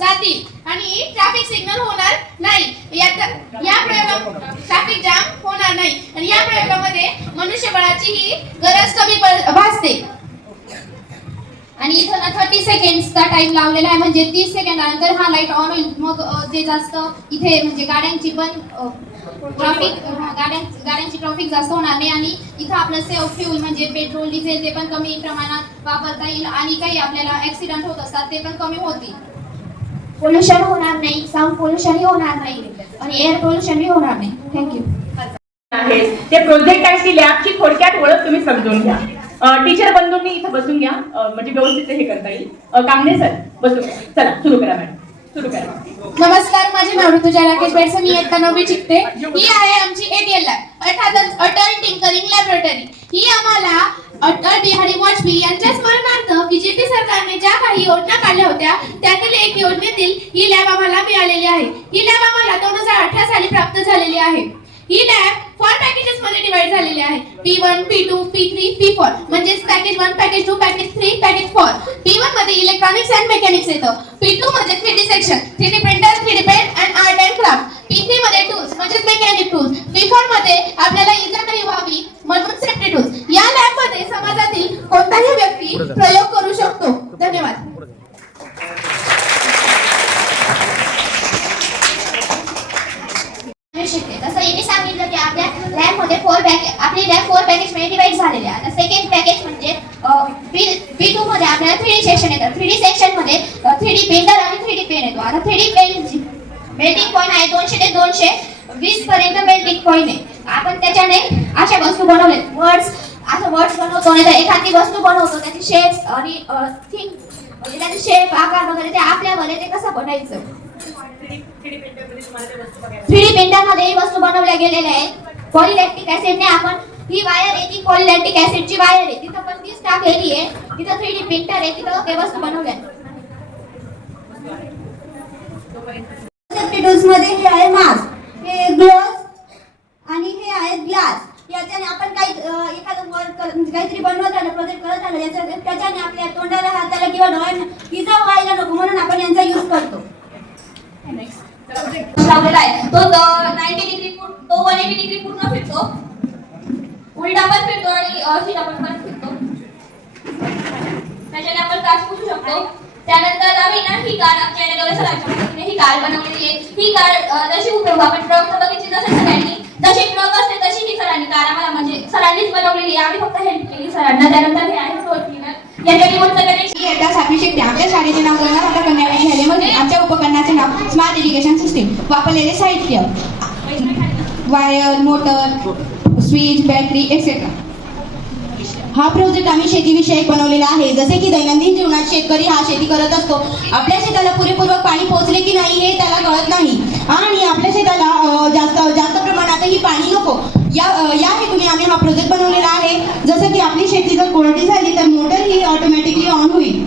जातील आणि ट्रॅफिक सिग्नल होणार नाही. या प्रयोगात ट्रॅफिक जाम होणार नाही आणि या प्रयोगामध्ये मनुष्यबळाची ही गरज कमी भासते. आणि इथं ना 30 सेकंड्सचा टाइम लावलेला आहे म्हणजे 30 सेकंदानंतर हा लाईट ऑन होईल. मग जे जास्त इथे म्हणजे गाड्यांची पण गाड्यांची ट्रॅफिक जास्त होणार नाही आणि इथं आपलं सेफ फ्यूल म्हणजे पेट्रोल डिझेल ते पण कमी प्रमाणात वापरता येईल आणि काही आपल्याला ऍक्सिडेंट होत असतात ते पण कमी होतील. पोल्युशन होणार नाही, साऊंड पोल्युशनही होणार नाही आणि एअर पोल्युशनही होणार नाही. थँक्यू. ते प्रोजेक्ट आणि ती लॅबची थोडक्यात ओळख तुम्ही समजून घ्या. टीचर बंधूंनी इथं बसून घ्या म्हणजे व्यवस्थित हे करता येईल. कामने सर बसून चला सुरू करा मॅडम, सुरू करा. नमस्कार, माझे नाव ऋतुजा राकेश बेडसे, मी इयत्ता 9वी शिकते. ही आहे आमची ATL lab, Atal tinkering laboratory. ही आम्हाला अटल बिहारी वाजपेयी यांच्या स्मरणार्थ बीजेपी सरकारने ज्या काही योजना काढल्या होत्या त्यातील एक योजनेतील ही लॅब आम्हाला मिळालेली आहे. ही लॅब आम्हाला 2018 साली प्राप्त झालेली आहे. ही लॅब 4 पॅकेजेस मध्ये डिवाइड झालेली आहे. P1, P2, P3, P4 म्हणजे package 1, package 2, package 3, package 4. P1 मध्ये इलेक्ट्रॉनिक्स अँड मेकॅनिक्स येतं. P2 मध्ये 3D section, 3D printer, 3D paint and art and craft. P3 मध्ये टूल्स म्हणजे मेकॅनिक टूल्स. P4 मध्ये आपल्याला इजा नाही व्हावी म्हणून सेफ्टी टूल्स. या लॅब मध्ये समाजातील कोणताही व्यक्ती प्रयोग करू शकतो. धन्यवाद. तसं यांनी सांगितलं की आपल्या लॅब मध्ये आपली लॅब 4 पॅकेज मध्ये डिवाइड झालेली आहे. आता सेकंड पॅकेज म्हणजे P2 मध्ये आपल्याला 3D सेक्शन येतं. 3D सेक्शन मध्ये 3D प्रिंटर आणि 3D पेन येतो. आता 3D पेन मेल्टिंग पॉइंट आहे 200 ते 220 पर्यंत मेल्टिंग पॉइंट आहे. आपण त्याच्याने अशा वस्तू बनवले वर्ड्स बनवतो नाही तर एखादी वस्तू बनवतो त्याची शेप्स आणि थिंग म्हणजे त्याचे शेप आकार वगैरे ते आपल्यावर ते कसं बनायचं. 3D प्रिंटर मध्ये वस्तू बनवल्या गेलेल्या आहेत. पॉलिलॅक्टिक ऍसिडने आपण ही वायर आहे ती पॉलिलॅक्टिक ऍसिडची वायर आहे तिथं पण तीच टाकलेली आहे. तिथं 3D प्रिंटर आहे तिथं ते वस्तू बनवल्या. सेफ्टी टूल्स मध्ये हे आहे मास्क, हे ग्लोव्ज आणि हे आहे ग्लास. याच्याने आपण काही एखादं वर्क काहीतरी बनवत राहिलं प्रोजेक्ट करत राहिलं त्याच्याने आपल्या तोंडाला हाताला किंवा डोळ्यांना इजा व्हायला नको म्हणून आपण यांचा यूज करतो. लावलेला आहे तो 90 डिग्री तो 180 डिग्री पूर्ण फिरतो, उलटा पण फिरतो आणि सीधा पण फिरतो. त्याच्याने आपण काच पुसू शकतो. त्यानंतर आम्ही ना ही कार आमच्या सरांच्या मदतीने ही कार बनवलेली आहे. ही कार जशी उपयोग आपण ट्रक बघितली तसे सरांनी जशी ट्रक असते तशी ही सरांनी कार आम्हाला म्हणजे सरांनीच बनवलेली आहे. आम्ही फक्त हेल्प केली सरांना. त्यानंतर हे आहे फ्लोर क्लीनर. या टेलिफोनचं इयत्ता 7वी शिकते. आमच्या शाळेचे नाव गंगामाता कन्या विद्यालयामध्ये आमच्या उपकरणाचे नाव स्मार्ट एज्युकेशन सिस्टीम. वापरलेले साहित्य wire, motor, switch, battery etcetera. हा प्रोजेक्ट आम्ही शेतीविषयक बनवलेला आहे. जसे की दैनंदिन जीवनात शेतकरी हा शेती करत असतो. आपल्या शेताला पुरेपूर पाणी पोहोचले की नाही हे त्याला कळत नाही आणि आपल्या शेताला जास्त प्रमाणातही पाणी नको. या हेतूने आम्ही हा प्रोजेक्ट बनवलेला आहे. जसं की आपली शेती जर कोरडी झाली तर मोटर ही ऑटोमॅटिकली ऑन होईल.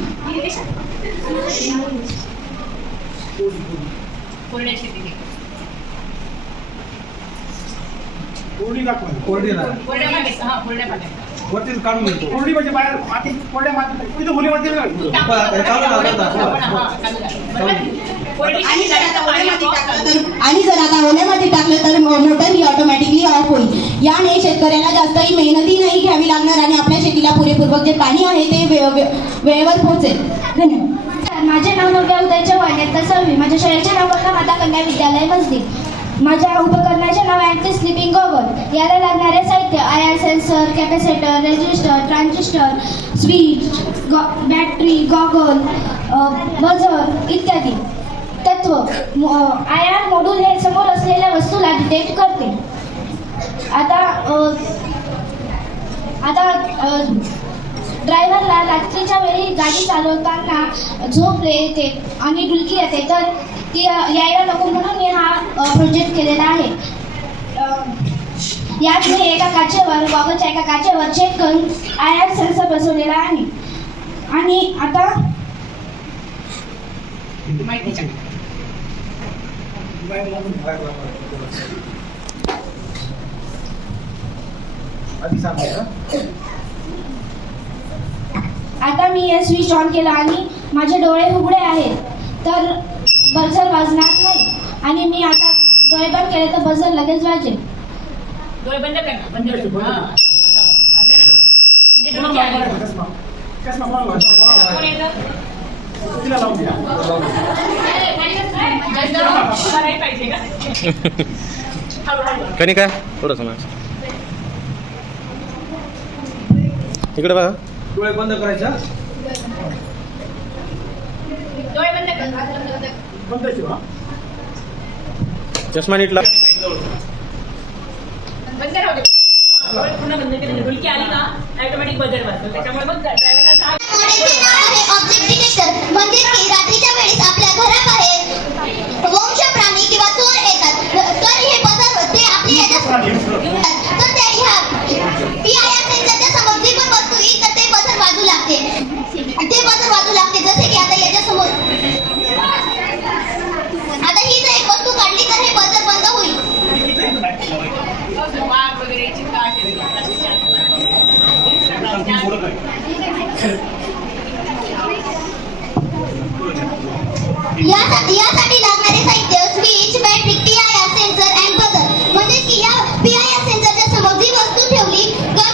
वरती काढून घेतो कोरडी म्हणजे बाहेर माती कोरड्या माती इथं मुली माती आणि जर आता ओल्यामध्ये टाकलं तर मोटर ही ऑटोमॅटिकली ऑफ होईल. याने शेतकऱ्याला जास्तही मेहनती नाही घ्यावी लागणार आणि आपल्या शेतीला पुरेपूर जे पाणी आहे ते वेळेवर पोहोचेल. धन्यवाद. माझे नाव नव्या उदय चव्हाण इयत्ता 6वी. माझ्या शाळेचे नाव गंगा माता कन्या विद्यालय मस्जिद. माझ्या उपकरणाचे नाव अँटी स्लिपिंग गॉगल. याला लागणारे साहित्य IR sensor, capacitor, resistor, transistor, switch, battery, goggle, buzzer इत्यादी. तत्व IR मॉड्यूल हे समोर असलेल्या वस्तूला डिटेक्ट करते. आता ड्रायव्हरला रात्रीच्या वेळी गाडी चालवताना झोप येते आणि डुलकी येते, तर ती यायला नको म्हणून मी हा प्रोजेक्ट केलेला आहे. यात मी एका काचेवर गॉगलच्या एका काचेवर चेक करून IR सेन्सर बसवलेला आहे. आणि आता मी हे स्विच ऑन केलं आणि माझे डोळे उघडे आहेत, तर बझर वाजणार नाही. आणि मी आता डोळे बंद केले तर बझर लगेच वाजेल. डोळे बंद कर ना, बंद कर. हां. म्हणजे डोळे कोण येतं? करायला पाहिजे का? कणी काय थोडंसं ना इकडे बघा. डोळे बंद करायचा. डोळे बंद कर. बंद ठेवा. चष्मा नीट लाव. बंद राहू दे. डोळे पूर्ण बंद केले. डुलकी आली ना ऑटोमॅटिक बजर वाजतो. त्याच्यामुळे मग ड्रायव्हरला सांग. ऑब्जेक्ट डिटेक्टर म्हणजे की रात्रीच्या वेळेस आपल्या घराबाहेर वंश प्राणी किंवा चोर येतात, तर हे बझर ते आपली तर ते ह्या PIR सेन्सरच्या समोर जी पण वस्तू येईल तर ते बझर वाजू लागते. जसे की आता याच्या समोर आता ही जर एक वस्तू काढली तर हे बझर बंद होईल. वाघ वगैरे चित्ता यासाठी लागणारे साहित्य switch, battery, PIR sensor and buzzer. म्हणजे की या PIR सेन्सरच्या समोर जी वस्तू ठेवली तर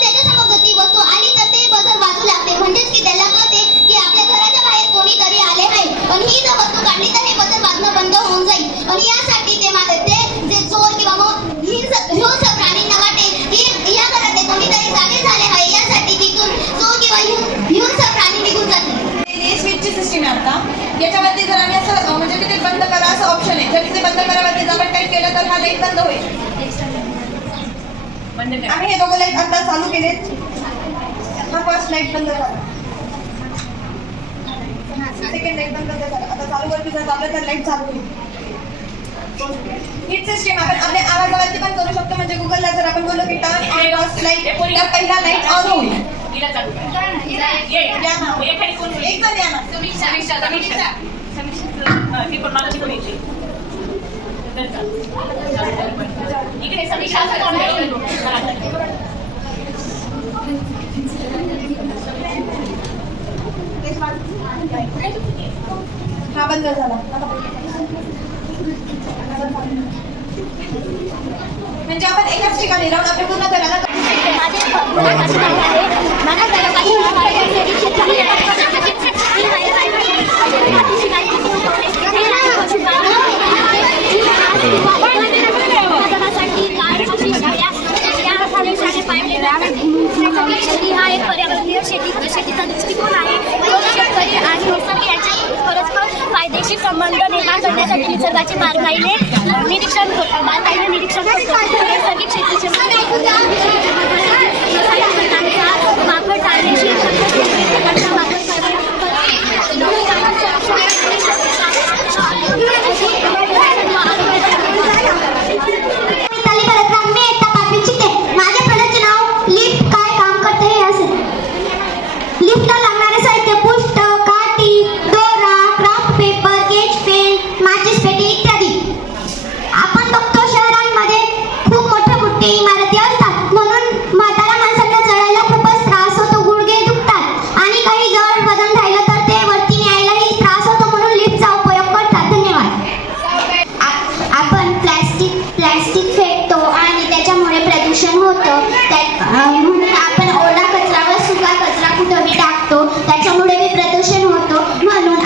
त्याच्या समोर जर ती वस्तू आली तर ते बझर वाजू लागते. म्हणजेच की त्याला कळते की आपल्या घराच्या बाहेर कोणीतरी आले आहे. पण ही जर वस्तू काढली तर हे बझर वाजणं बंद होऊन जाईल. आणि यासाठी ते जे चोर किंवा मग हिंसक प्राणींना वाटेल की या घरात कोणीतरी जागे झाले आहे, यासाठी तिथून चोर किंवा हिंसक प्राणी निघून जातील. स्विचची सिस्टीम आहे आता. याच्यावरती जर आम्ही असं म्हणजे की ते बंद करा असं ऑप्शन आहे. जर ते बंद करावरती जर आपण टाईप केलं तर हा लाईट बंद होईल. आम्ही हे दोघं लाईट आता चालू केलेत. हा फर्स्ट लाईट बंद झाला, सेकंड लाईट बंद झाला. आता चालू वरती जर दाबलं तर लाईट चालू होईल. हीच सिस्टीम आपण आपल्या आवाजावरती पण करू शकतो. म्हणजे गुगलला जर आपण बोललो की टर्न ऑन टॉर्च लाईट तर पहिला लाईट ऑन होईल. हिला चालू कर. एक जण या ना. इकडे समीक्षा हा बंद झाला. म्हणजे आपण एकाच ठिकाणी राहून आपल्या पूर्ण घराला हा एक पर्यावरणीय शेतीचा दृष्टिकोन आहे. शेतकरी आणि निसर्ग यांचे परस्पर फायदेशीर संबंध निर्माण करण्यासाठी निसर्गाची बारकाईने निरीक्षण करतो. नैसर्गिक शेतीचे वापर टाळण्याची माझ्या प्रोजेक्टचे नाव लिफ्ट काय काम करते हे असेल. लिफ्टला लागणारे साहित्य पुस्तक, काठी, दोरा, क्राफ्ट पेपर, स्केच पेन, माचीस पेटी इत्यादी. आपण बघतो शहरांमध्ये खूप मोठ्या इमारती असतात, म्हणून म्हातारा माणसांना चढायला खूपच त्रास होतो, गुडघे दुखतात आणि काही जड वजन राहिलं तर ते वरती न्यायलाही त्रास होतो, म्हणून लिफ्टचा उपयोग करतात. धन्यवाद. आपण प्लॅस्टिक फेकतो आणि त्याच्यामुळे प्रदूषण होतं. म्हणून आपण ओला कचरा व सुका कचरा कुठंही टाकतो, त्याच्यामुळे प्रदूषण होतो. म्हणून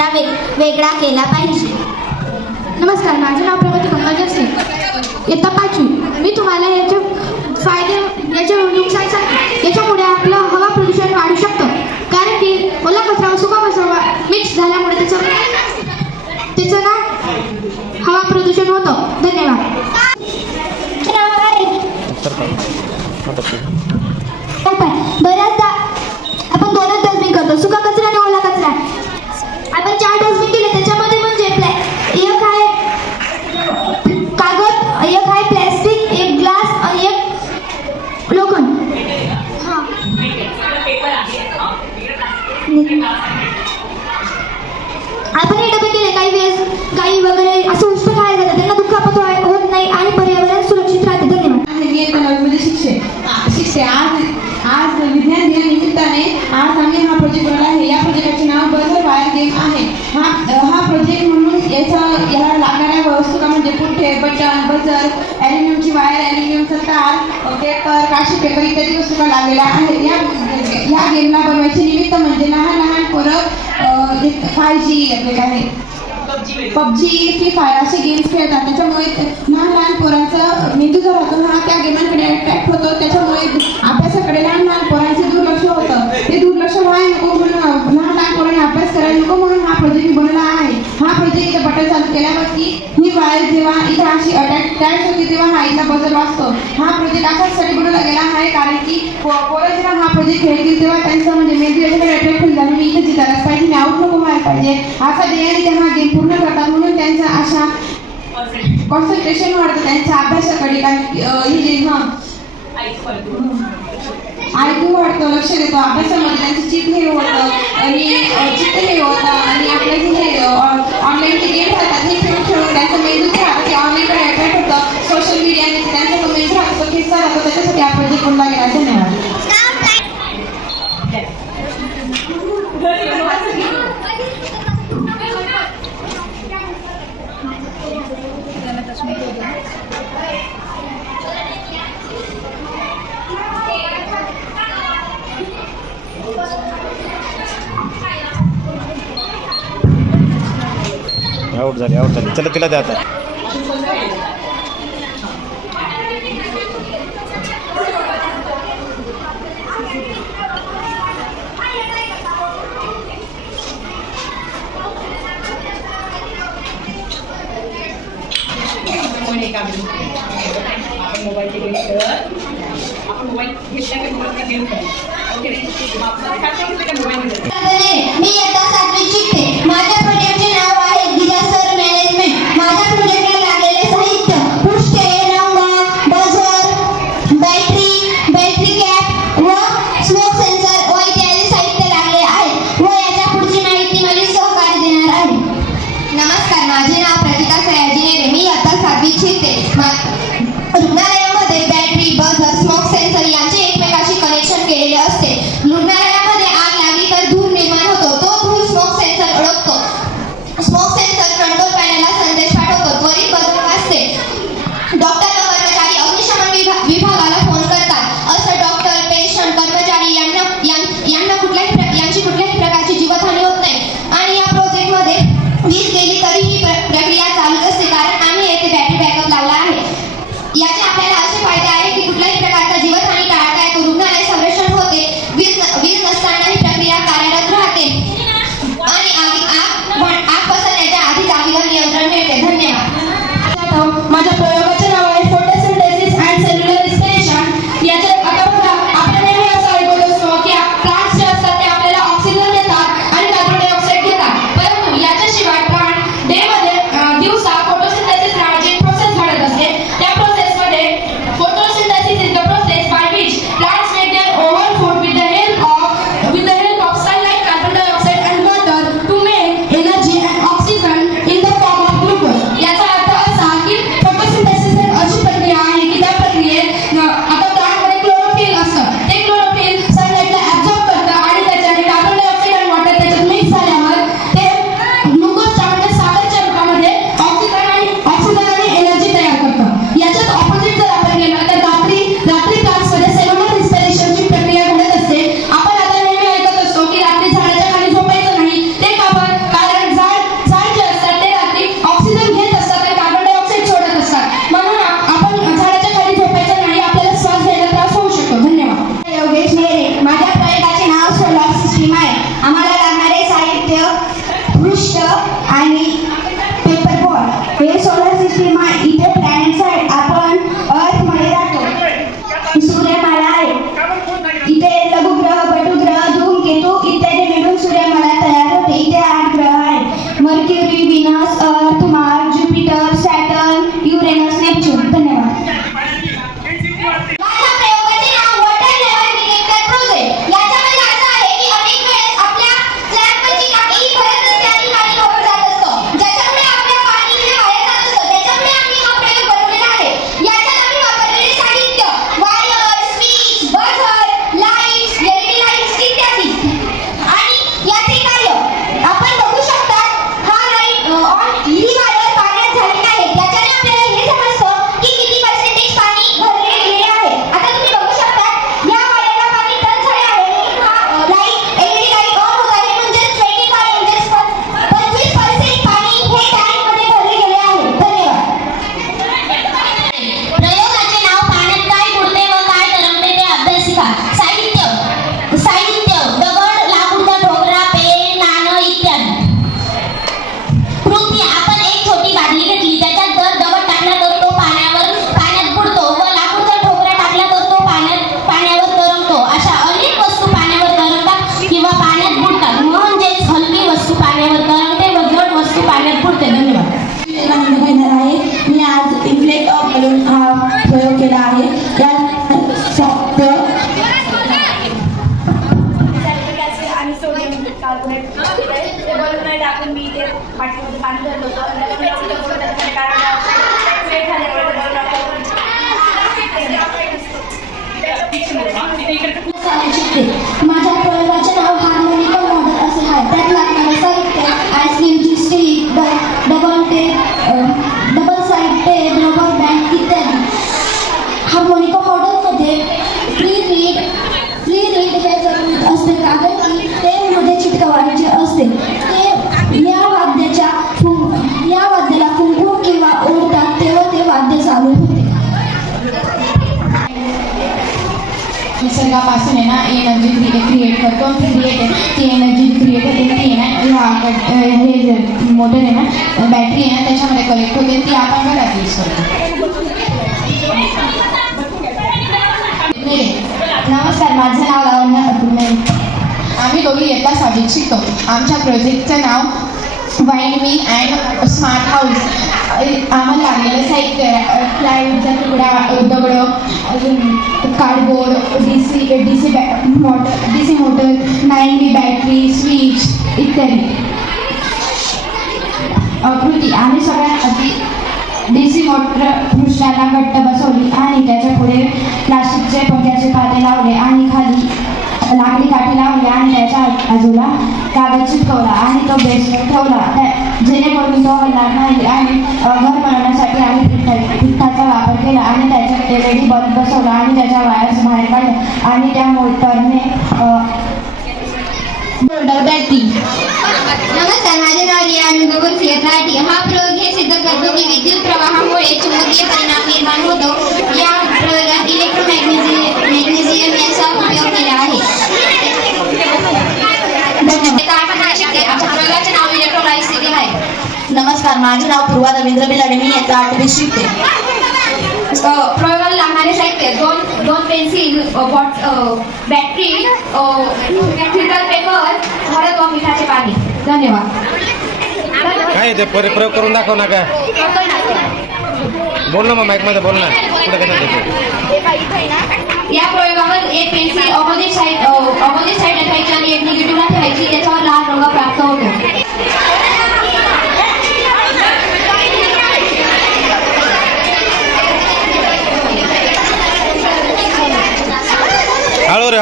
कचरा वेगळा केला पाहिजे. नमस्कार, माझे नाव प्रगती गंगाधर सिंग, इयत्ता 5वी. मी तुम्हाला याचे फायदे, याचे नुकसान सांगते. याच्यामुळे आपलं हवा प्रदूषण वाढू शकतं, कारण की ओला कचरा व सुका कचरा मिक्स झाल्यामुळे त्याचं ना हवा प्रदूषण होतं. धन्यवाद. बऱ्याचदा आपण 2च डस्टबिन करतो, सुका कचरा आणि ओला कचरा. आपण 4 डस्टबिन केले, त्याच्यामध्ये म्हणजे एक आहे कागद, एक आहे प्लॅस्टिक, एक ग्लास आणि एक लोखंड. हां, आपण हे डबे केले, काही वेळेस गाई वगैरे असं उष्ट खायला जातात, त्यांना दुखापत होत नाही आणि पर्यावरण सुरक्षित राहते. धन्यवाद. शिक्षे आज विज्ञान दिनानिमित्ताने आज आम्ही हा प्रोजेक्ट बनवला आहे. या प्रोजेक्टचे नाव बझर वायर गेम आहे. हा प्रोजेक्ट म्हणून याला लागणाऱ्या वस्तू का म्हणजे पुठ्ठे, बटन, बझर, ॲल्युमिनियमची वायर, ॲल्युमिनियमचा तार, पेपर, काशी पेपर इत्यादी वस्तू का लागलेल्या आहेत. या गेमला बनवायचे निमित्त म्हणजे लहान पोरं 5G आपले काय PUBG, फ्री फायर असे गेम्स खेळतात. त्याच्यामुळे लहान पोरांचा मेंदू जो राहतो हा त्या गेमांकडे अट्रॅक्ट होतो. त्याच्यामुळे अभ्यासाकडे लहान पोरांचे दुर्लक्ष होतं. ते दुर्लक्ष व्हायला नको म्हणून लहान पोरांनी अभ्यास करायला नको म्हणून हा प्रोजेक्ट मी बनवला आहे. हा प्रोजेक्ट इथं बटन चालू केल्यावरती ही वायर जेव्हा इथं अशी अटॅच होते तेव्हा हा इथला बझर वाजतो. हा प्रोजेक्ट अशासाठी बनवला गेला आहे कारण की पोरं जेव्हा हा प्रोजेक्ट खेळतील तेव्हा त्यांचं म्हणजे मेंदू याच्याकडे अट्रॅक्ट होईल आणि मी इथं जितायलाच पाहिजे, मी आउट नको व्हायला पाहिजे असा ध्येयाने ते हा गेम पूर्ण करतात. म्हणून त्यांचा अशा कॉन्सन्ट्रेशन वाढतं त्यांच्या अभ्यासाकडे. हे जे IQ वाढतं, लक्ष देतो अभ्यासामध्ये, त्यांचं चित्त हे होतं आणि आपलं जे ऑनलाईन जे गेम राहतात हे खेळून त्यांचं मेंदू जे राहतं ते ऑनलाईनकडे अट्रॅक्ट होतं. सोशल मीडियाने त्यांचा जो मेंदू राहतो तो खेचला राहतो. त्याच्यासाठी हा प्रोजेक्ट बनला गेला. धन्यवाद. आउट झाली चला तिला द्या आता. मोबाईलचे गेम खेळत आपण मोबाईल घेतला की मोबाईलचा गेम मी इयत्ता 7वी शिकते. माझ्या प्रोजेक्टचे नाव आहे डिझास्टर मॅनेजमेंट. माझ्या प्रोजेक्टला लागलेले साहित्य पुष्टे, रंग, बझर, बॅटरी कॅप व स्मोक सेन्सर व इत्यादी साहित्य लागले आहे व याच्या पुढची माहिती माझी सहकारी देणार आहे. नमस्कार, माझे नाव प्रतिका सयाजी नेरे, मी इयत्ता 7वी शिकते. रुग्णालयामध्ये बॅटरी, बझर, स्मोक सेन्सर यांचे एकमेकांशी कनेक्शन केलेले असते. रुग्णालयामध्ये आग लागली तर धूर निर्माण होतो. तो धूर स्मोक सेन्सर ओळखतो. स्मोक सेन्सर कंट्रोल पॅनलला संदेश पाठवतो. आला आहे. इथे लघुग्रह, बटुग्रह, धूमकेतू इत्यादी मिळून सूर्यमाला तयार होते. इथे 8 ग्रह आहेत: मर्क्युरी, व्हीनस, अर्थ, Mars, Jupiter, Saturn, Uranus, Neptune. धन्यवाद. माझ्या प्रयोगाचे नाव वॉटर लेव्हल डिटेक्टर प्रोजेक्ट. याच्यामध्ये असं आहे की अनेक वेळेस आपल्या स्लॅबवरची टाकी भरत असते आणि पाणी वाहून जात असतं, ज्याच्यामुळे आपल्या पाणी हे बाहेर जात असतं. त्याच्यामुळे आम्ही हा प्रयोग बनवलेला आहे. याच्यात आम्ही वापरलेले साहित्य wire, switch, buzzer, lights, LED lights इत्यादी. आणि याचे कार्य आपण बघू शकता. हा लाईट ही वायर पाण्यात झालेली आहे. त्याच्याने आपल्याला हे समजतं की किती पर्सेंटेज पाणी भरले गेले आहे. आता तुम्ही बघू शकता या वायरला पाणी टच झाले आहे. हा लाईट LED लाईट ऑन होत आहे, म्हणजे 25 म्हणजे 25% पाणी हे टँकमध्ये भरले गेले आहे. धन्यवाद. प्रयोगाचे नाव पाण्यात काय बुडते व काय तरंगते ते अभ्यासिका. साहित्य दगड, लाकूडचा ठोकरा, पेन, नाणं इत्यादी. कृती: आपण एक छोटी बादली घेतली, त्याच्यात जर दगड टाकला तर तो पाण्यात बुडतो व लाकूडचा ठोकरा टाकला तर तो पाण्यावर तरंगतो. अशा अनेक वस्तू पाण्यावर तरंगतात किंवा पाण्यात बुडतात. म्हणजेच हलकी वस्तू पाण्यावर तरंगते व जड वस्तू पाण्यात बुडते. धन्यवाद. आहे. मी आज इन्फ्लेट ऑफ बलून हा प्रयोग केला आहे. आणि सोडियम कार्बोनेट ते बलून टाकून मी ते पाठीमध्ये पाणी भरलं होतं. माझ्या प्रयोगाचे नाव हार्मोनिका मॉडेल असे आहे. त्यात लागणारे साहित्य आईस्क्रीमची stick, double side tape, rubber band इत्यादी. हार्मोनिका मॉडेलमध्ये फ्री रीड हे जरूर असते, कारण की ते मध्ये चिटकवायचे असते. ते या वाद्याला फुंकून किंवा ओढतात तेव्हा ते वाद्य चालू होते. निसर्गापासून आहे ना एनर्जी क्रिएट करतो. ती एनर्जी क्रिएट होते ती आहे ना हे जे मोटर आहे ना बॅटरी आहे ना त्याच्यामध्ये कलेक्ट होते. ती आपण घरात यूज करतो. नमस्कार, माझं नाव लावण्य अतुल. आम्ही दोघी इयत्ता 6वीत शिकतो. आमच्या प्रोजेक्टचं नाव wild me and smart house. आम्हाला लागलेलं साहित्य प्लायवूडचा तुकडा, दगडं, अजून cardboard, DC motor, 9V battery, switch इत्यादी. कृती: आम्ही सगळ्यांनी DC मोटर पृष्ठाला घट्ट बसवली आणि त्याच्या पुढे प्लास्टिकचे पंख्याचे पाते लावले आणि खाली लाकडी काठी लावली आणि त्याच्या बाजूला कागद चिटकवला आणि तो बेसवर ठेवला, जेणेकरून तो हलणार नाही. आणि घर बनवण्यासाठी आम्ही पिठाचा वापर केला आणि त्याच्यात LED बल्ब बसवला आणि त्याच्या वायर्स बाहेर काढल्या आणि त्या मोटरने बॅटरी. नमस्कार, माझे नाव रिया. मी बघून राठी. हा प्रयोग हे सिद्ध करतो की विद्युत प्रवाहामुळे चुंबकीय परिणाम निर्माण होतो. या प्रयोगात इलेक्ट्रोमॅग्नेशियम यांचा उपयोग केला आहे. आमच्या प्रयोगाचे नाव इलेक्ट्रोलायसिस आहे. नमस्कार, माझे नाव पूर्वा रवींद्र बिलाडे. मी इयत्ता 8वीत शिकते. प्रयोगाला लागणारे साहित्य दोन पेन्सिल, बॅटरी, फिल्टर पेपर, हळद व मिठाचे पाणी. धन्यवाद. काय ते प्रयोग करून दाखव ना का बोल ना मग माईकमध्ये बोल ना कुठे या प्रयोगावर एक पेन्सिल ऑपोजिट साईड ठेवायची आणि एक निगेटिव्हला ठेवायची, त्याच्यावर लाल रंग प्राप्त होतो. हळू रे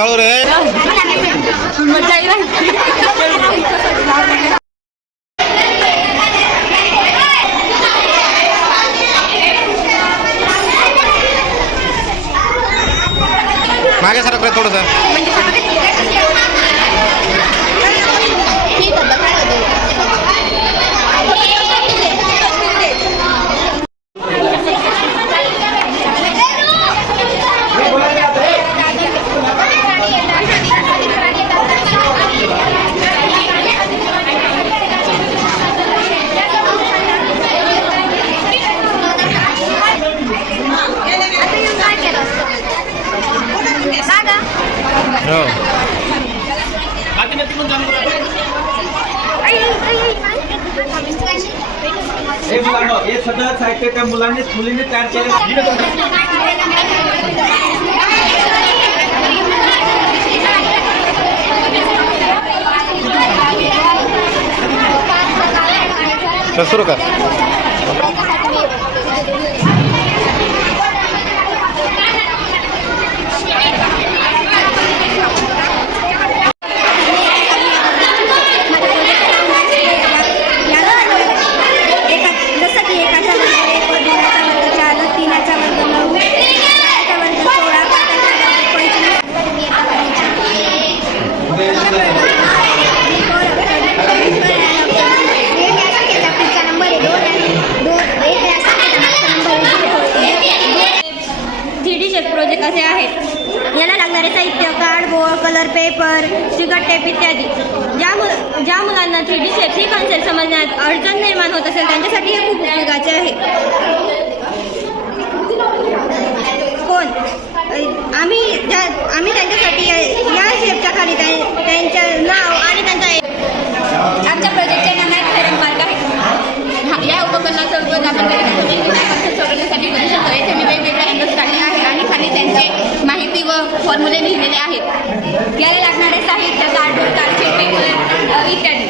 मागे सरक रे थोडंसं. हो हे मुलांना हे सगळं साहित्य त्या मुलींनी तयार केलं. तर सुरू कर. जसं की एकाचा वर्ग 1, दोनाचा वर्ग 4, तीनाचा वर्ग 9, चाराचा वर्ग 16, पाचाचा थ्री शेप प्रोजेक्ट असे आहेत. याला लागणारे साहित्य cardboard, colour paper, sticker tape इत्यादी. ज्या मुलांना 3D शेप ही कन्सेप्ट समजण्यात अडचण निर्माण होत असेल त्यांच्यासाठी हे खूप उपयोगाचे आहे. आम्ही त्यांच्यासाठी या शेपच्या खाली त्यांच्या नाव आणि त्यांचा आमच्या प्रोजेक्टचे नाव मॅथ थेरम पार्क आहे. या उपकरणाचा उपयोग आपण सोडवण्यासाठी करू शकतो. येथे मी वेगवेगळे अँगल्स काढले आहेत आणि खाली त्यांचे माहिती व फॉर्म्युले लिहिलेले आहेत. याला लागणारे साहित्य कार्डबोर्ड, कार्डशीट, पेपर इत्यादी.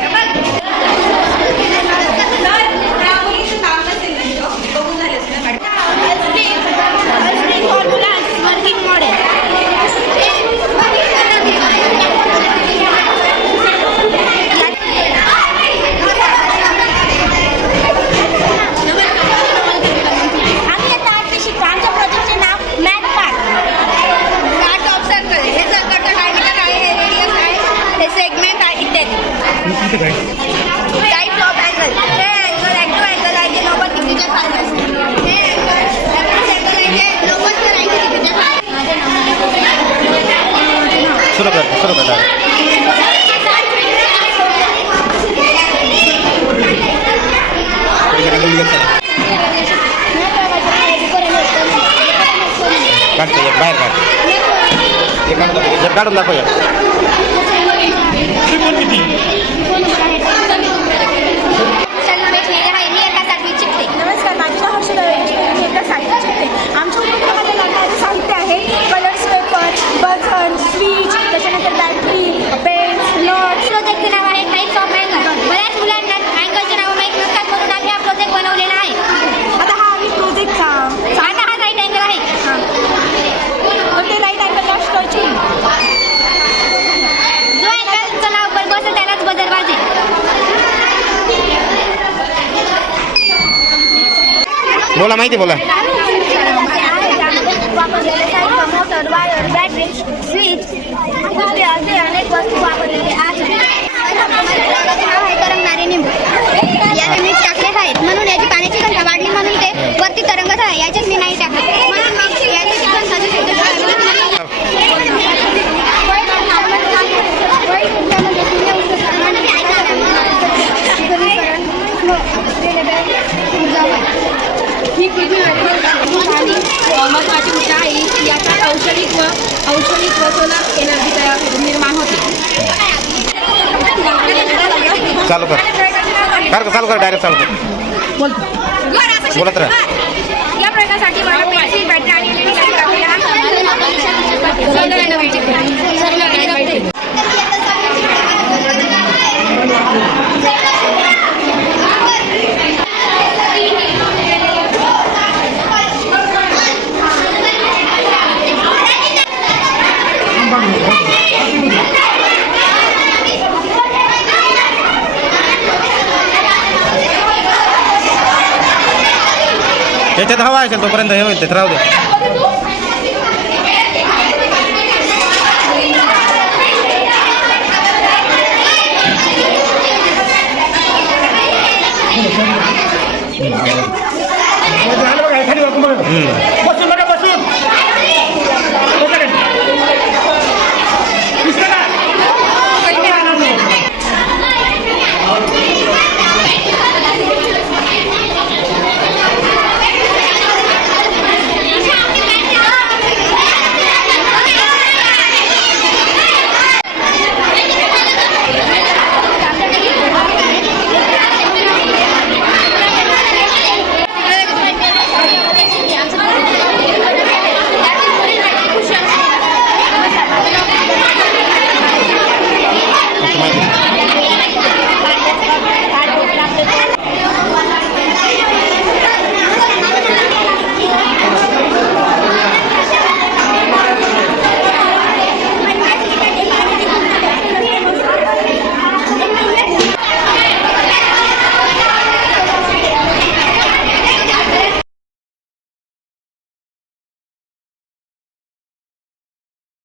Working model types of angle. हे अँगल ॲक्टिव्ह अँगल आहे जे 90 डिग्रीच्या खाली असते. हे ॲक्टिव्ह अँगल आहे जे 90 ते 90 डिग्रीच्या खाली. सुरू कर. काढते एक बाहेर काढ. काढून दाखव. नमस्कार, माझं नाव हर्षदा वेंगुर्ले. मी एका साहित्य शिकते. आमच्या उपक्रमामध्ये लागणारे साहित्य आहे कलर्स पेपर, बझर, स्विच, त्याच्यानंतर बॅटरी, पेन्स, नॉट्स. प्रोजेक्टचे नाव आहे टाइप्स ऑफ अँगल. बऱ्याच मुलांना अँगलचे नाव माहीत नसतात म्हणून आम्ही हा प्रोजेक्ट बनवलेला आहे. आता हा आम्ही प्रोजेक्टचा आता हा राईट अँगल आहे. तर ते राईट अँगलला टच होईल. जो अँगलचं नाव बरोबर असेल त्यालाच बजर वाजेल. बोला माहिती बोला. वापरलेले साहित्य मोटर, वायर, बॅटरी, स्विच असे अनेक वस्तू वापरलेले आहेत. नाव आहे तरंगणारे निंबू. याला मीठ टाकले आहेत म्हणून याची पाण्याची घनता वाढली म्हणून ते वरती तरंगत आहे. याच्यात मी नाही टाकले म्हणून मग याची महत्वाची गोष्ट आहे की याचा औषधिक व सोलर एनर्जी तयार निर्माण होते. चालू कर डायरेक्ट चालू कर. बोलत राहा. या प्रयोगासाठी मला पेन्सिल, बॅटरी आणि LED लाईट लागलेल्या आहेत. त्याच्यात हवा असेल तोपर्यंत हे होईल ते राहू दे.